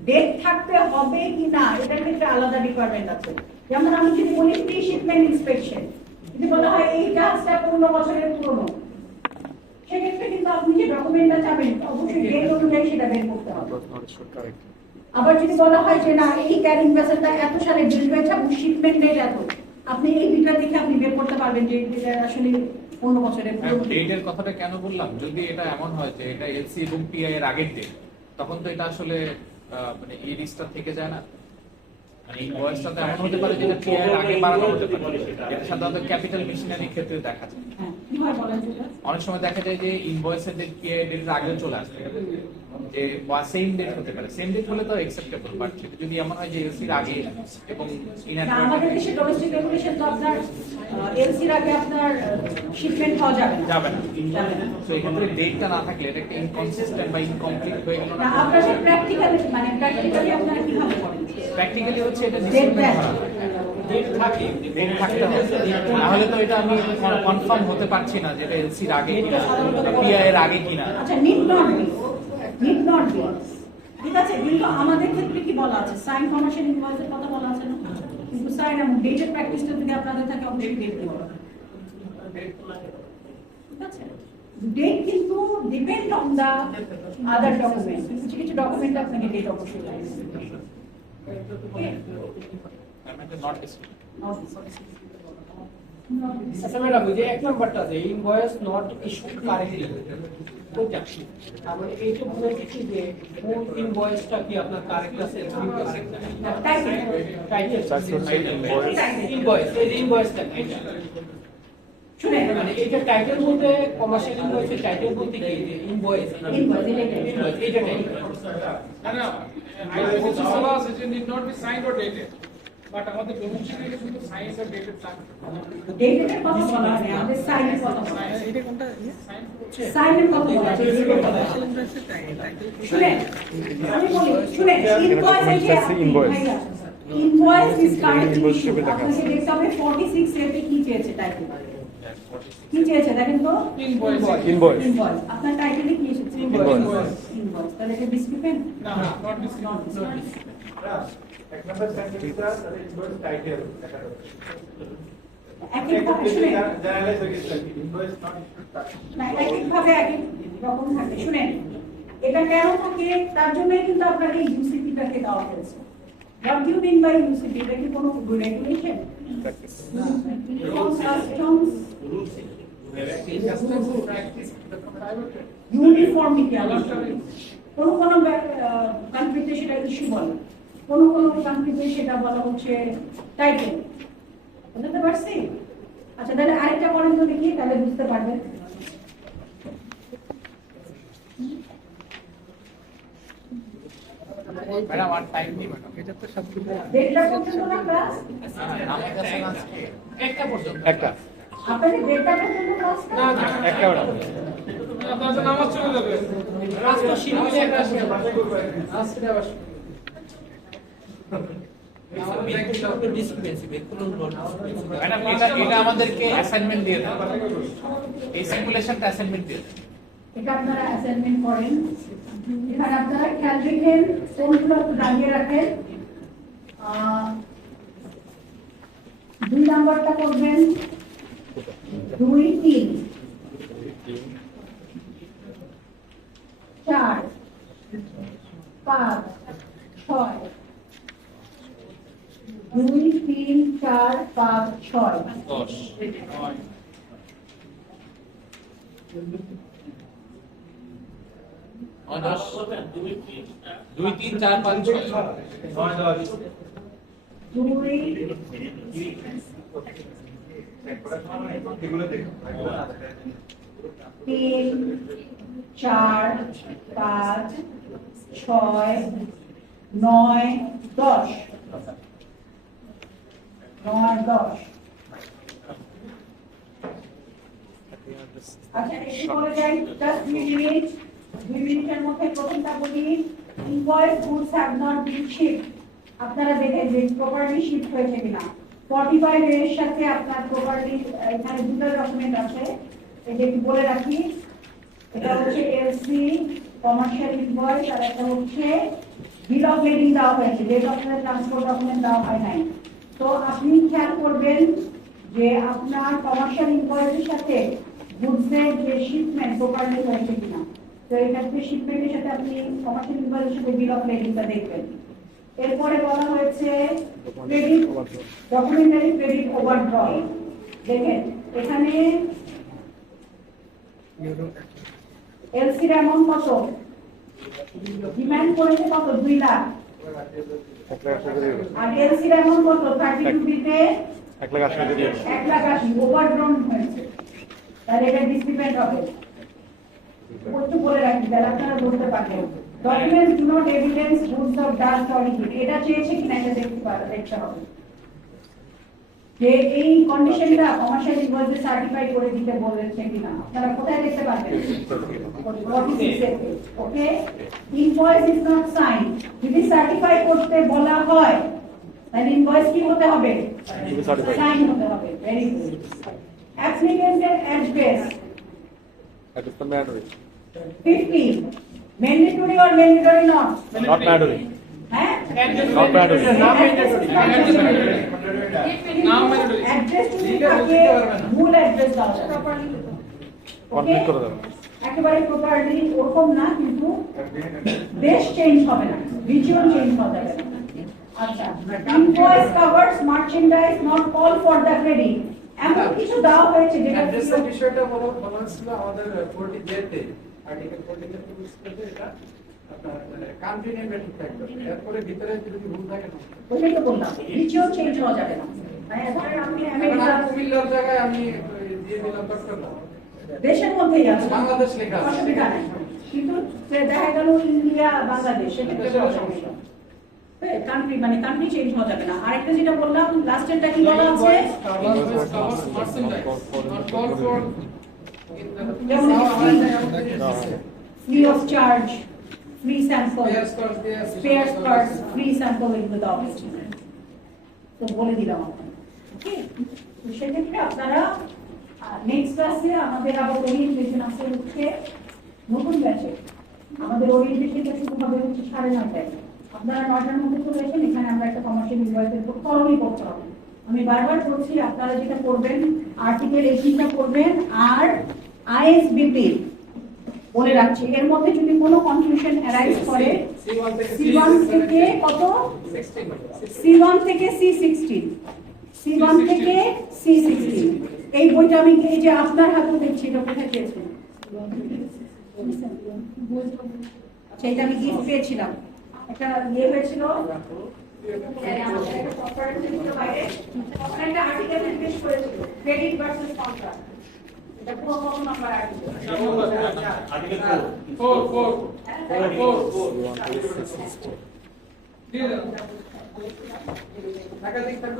ডেট থাকতে হবে কি না এটার ক্ষেত্রে আলাদা রিকোয়ারমেন্ট আছে। যেমন আমি যদি বলি প্রি শিপমেন্ট ইন্সপেকশন, যদি বলা হয় এই কাজটা 15 বছরের পুরনো, সেক্ষেত্রে কিন্তু আপনি যে ডকুমেন্টটা চাবেন অবশ্যই ডেট অনুযায়ী সেটা বের করতে হবে। আবার যদি বলা হয় যে না এই ক্যারিং ভেসেলটা এত সালে বিল্ড হয়েছে এবং শিপমেন্ট ডেট এত, আপনি এই দুইটা দেখে আপনি বের করতে পারবেন যে এটা আসলে 15 বছরের পুরনো। ডেটের কথাটা কেন বললাম, যদি এটা এমন হয় যে এটা এলসি এবং পিআই এর আগের ডেট, তখন তো এটা আসলে মানে এই রিস্কটা থেকে যায় না। মানে ইনভয়েসটা তো এমন হতে পারে যেটা পিআই এর আগে বানানো হতে পারে, এটা সাধারণত ক্যাপিটাল মেশিনারির ক্ষেত্রে দেখা যায়। হ্যাঁ, কিভাবে বলেন সেটা? অনেক সময় দেখা যায় যে ইনভয়েসের ডেট পিআই ডেটের আগেও চলে আসে, যে বা সেম ডেট হতে পারে। সেম ডেট হলে তো অ্যাকসেপ্টেবল, বাট সেটা যদি এমন হয় যে এলসির আগে এবং না, আমাদের দেশে ডোমেস্টিক রেগুলেশন তো আপনার এলসির আগে আপনার শিপমেন্ট পাওয়া যাবে না। যাবে না। যাবে না। তো এক্ষেত্রে ডেটটা না থাকলে এটা একটা ইনকনসিস্টেন্ট বা ইনকমপ্লিট হয়ে গেল না, না। আপনাদের প্র্যাকটিক্যালি মানে প্র্যাকটিক্যালি আপনারা কিভাবে করেন? প্র্যাকটিক্যালি হচ্ছে এটা ডেট ডিসিপ্লিন দেন। ধরা হয়। ডেট থাকে, ডেট থাকতে হবে, না হলে তো এটা আমি কনফার্ম হতে পারছি না যেটা এলসির আগে কিনা পিআই এর আগে কিনা। আচ্ছা, নিড নট বি। ঠিক আছে, কিন্তু আমাদের ক্ষেত্রে কি বলা আছে? সাইন কমার্শিয়াল ইনভয়েসের কথা বলা আছে না? কিন্তু সাইন এবং ডেটের প্র্যাকটিসটা যদি আপনাদের থাকে অবশ্যই ডেট দেওয়া হবে। ঠিক আছে, ডেট কিন্তু depend on the other document. কিছু কিছু ডকুমেন্ট আপনাকে ডেট অবশ্যই লাগবে। Not display. আচ্ছা ম্যাডাম, ওই যে এক নাম্বারটা আছে ইনভয়েস নট ইস্যুড কারেক্টলি, ওইটা তারপরে এইটা বুঝাইছে কি যে কোন ইনভয়েসটা কি আপনার কারেক্ট আছে ইনভয়েস, এই যে ইনভয়েসটা এটা শুনেন, মানে এটা টাইটেল বলতে কমার্শিয়াল ইনভয়েসের টাইটেল বলতে কি যে ইনভয়েস ইনভয়েস এইটা টাইটেল। না I also বলা আছে যে need not be signed or dated, but আমাদের ডোমেস্টিকে শুধু সাইন্স আর ডেটেড থাকে। ডেটের কথা বলা হয় না, আমাদের সাইনের কথা বলা হয়। এটা কোনটা সাইনের কথা বলা হয়। শুনেন, আমি বলি, শুনেন, ইনভয়েস এই যে ইনভয়েস ইজ কারেক্ট। আপনাকে দেখতে হবে 46 এতে কি চেয়েছে টাইটেল, কি চেয়েছে দেখেন তো। ইনভয়েস ইনভয়েস আপনার টাইটেলে কি এসেছে? Invoice. ইনভয়েস, তাহলে এটা ডিসক্রিপেন্ট না not this এক নম্বর সেন্টেন্সটা তাহলে ইনভয়েস টাইটেল দেখা যাচ্ছে। একইভাবে শুনেন, জেনারেলাইজ হয়ে গেছে ইনভয়েস নট না একইভাবে একই রকম থাকে। শুনেন, এটা কেন থাকে তার জন্যই কিন্তু আপনার এই ইউসিপিটাকে দেওয়া হয়েছে। What do you mean by UCP? এটা কি কোনো রেগুলেশন? ইউনিফর্মিটি কোন কোন কান্ট্রিতে সেটা ইস্যু বলে, কোন কোন কান্ট্রিতে সেটা বলা হচ্ছে টাইটেল। বুঝতে পারছি? আচ্ছা, তাহলে আরেকটা করেন তো দেখি, তাহলে বুঝতে পারবেন। ম্যাডাম আর টাইম নেই ম্যাডাম। ডেটটা পর্যন্ত না ক্লাস? আমার কাছে আছে একটা পর্যন্ত। একটা আপনাদের ডেটটা পর্যন্ত ক্লাস না? একটা ম্যাডাম। আপনাদের নামাজ চলে যাবে। রাস্তা শিরোমণি একটা আছে রাস্তা আবার ম্যাডাম এটা আমাদেরকে অ্যাসাইনমেন্ট দিয়ে দেন, এই সিমুলেশনটা অ্যাসাইনমেন্ট দিয়ে দেন। এটা আপনারা অ্যাসাইনমেন্ট করেন। এখানে আপনারা খেয়াল রেখেন, কোনগুলো একটু দাঁড়িয়ে রাখেন। 2 নাম্বারটা করবেন 2, 3, 4, 5, 6, 2, 3, 4, 5, 6, 10 2 3 4 5 6 2, এগুলো দেখুন 3, 4, 5, 6, 9, 10 9 10 আচ্ছা একটু বলে যাই জাস্ট 2 মিনিটের মধ্যে প্রথমটা বলি invoice goods have not been shipped আপনারা দেখেন যে প্রপারলি শিফট হয়েছে কিনা 45 এর সাথে আপনার প্রপারলি এখানে দুটো ডকুমেন্ট আছে এটা একটু বলে রাখি এটা হচ্ছে এলসি কমার্শিয়াল ইনভয়েস আর একটা হচ্ছে বিল অফ লেডিং দেওয়া হয়েছে ডেট অফ ট্রান্সপোর্ট ডকুমেন্ট দেওয়া হয় নাই তো আপনি খেয়াল করবেন যে আপনার কমার্শিয়াল ইনভয়েসের সাথে গুডসের যে শিপমেন্ট প্রপারলি হয়েছে কিনা তো এই ক্ষেত্রে শিপমেন্টের সাথে আপনি কমার্শিয়াল ইনভয়েসের সাথে বিল অফ লেডিংটা দেখবেন এরপরে বলা হয়েছে ক্রেডিট ডকুমেন্টারি ক্রেডিট ওভারড্রল দেখেন এখানে এলসির অ্যামাউন্ট কত ডিমান্ড করেছে কত 2 লাখ আর এলসির অ্যামাউন্ট কত 32 দিতে 1,80,000 ওভারড্রন হয়েছে তাহলে এটা ডিসপিমেন্ট হবে একটু বলে রাখি তাহলে আপনারা বুঝতে পারবেন documents do not evidence goods of dust origin এটা চেয়েছে কিনা এটা দেখতে হবে যে এই কন্ডিশনটা কমার্শিয়াল ইনভয়েসে সার্টিফাই করে দিতে বলেছে কিনা আপনারা কোথায় দেখতে পাবেন ওকে ইনভয়েস ইজ নট সাইন যদি সার্টিফাই করতে বলা হয় তাহলে ইনভয়েস কি হতে হবে সাইন হতে হবে ভেরি গুড অ্যাপ্লিকেন্টের address 50 mandatory or mandatory not Not mandatory. হ্যাঁ Not mandatory. অ্যাড্রেস যদি থাকে মূল অ্যাড্রেস দাও Complete করে দেবেন। একেবারে প্রপারলি ওরকম না কিন্তু দেশ চেঞ্জ হবে না রিজিয়ন চেঞ্জ হবে না আচ্ছা invoice covers merchandise not call for the credit এমন কিছু দেওয়া হয়েছে যেটা অ্যাড্রেসের বিষয়টা বলা ছিল আমাদের 40 জেতে আর্টিকেল 40 তে এটা আপনার কান্ট্রি নেম ঠিক থাকবে এরপরে ভিতরে যদি ভুল থাকে না ওইটাই তো বললাম রিজিয়ন চেঞ্জ হওয়া যাবে না মানে ধরেন আপনি আমেরিকা কুমিল্লার জায়গায় আমি দিয়ে দিলাম চট্টগ্রাম দেশের মধ্যেই আছে বাংলাদেশ লেখা আছে। অসুবিধা নেই কিন্তু সে দেখা গেল ইন্ডিয়া বাংলাদেশ সেক্ষেত্রে কোনো সমস্যা কান্ট্রি মানে কান্ট্রি চেঞ্জ হওয়া যাবে না আরেকটা যেটা বললাম লাস্টেরটা কি বলা আছে free of charge free sample spare parts free sample এগুলো দেওয়া হয়েছে তো বলে দিলাম ওকে সেক্ষেত্রে আপনারা নেক্সট ক্লাসে আমাদের আবার ওরিয়েন্টেশন আসতে হচ্ছে নতুন ব্যাচে আমাদের ওরিয়েন্টেশনটা শুরু হবে হচ্ছে 9:30টায় আপনারা 9টার মধ্যে চলে আসেন এখানে আমরা একটা কমার্শিয়াল ইনভয়েসের উপর তরলই করতে হবে আমি বারবার বলছি আপনারা যেটা করবেন আর্টিকেল 18টা করবেন আর আইএসবিপি বলে রাখছি এর মধ্যে যদি কোনো কনফিউশন অ্যারাইজ করে C1 থেকে কত C1 থেকে C16 C1 থেকে C16 এই বইটা আমি এই যে আপনার হাতে দেখছি এটা কোথায় পেয়েছেন আচ্ছা এটা আমি গিফট পেয়েছিলাম একটা ইয়ে হয়েছিল একটা আর্টিকেল পেশ করেছিল ক্রেডিট ভার্সেস কন্ট্রাক্ট এটা পুরো কত নাম্বার আর্টিকেল 4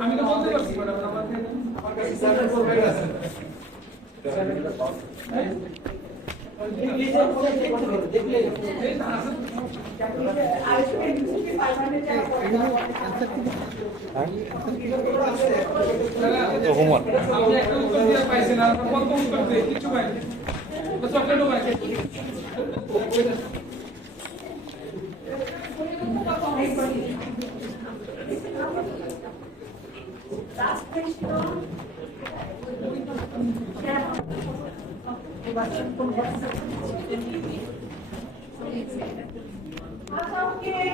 আমি তো বলতে পারছি ম্যাডাম আমার কাছে সার্ভার প্রোভাইড আছে হোমওয়ার্ক আপনি একটা উত্তর দিয়ে পাইছেন আর কত উত্তর দিয়ে কিছু পাইনি তো চকলেটও পাইছেন Last question. Okay.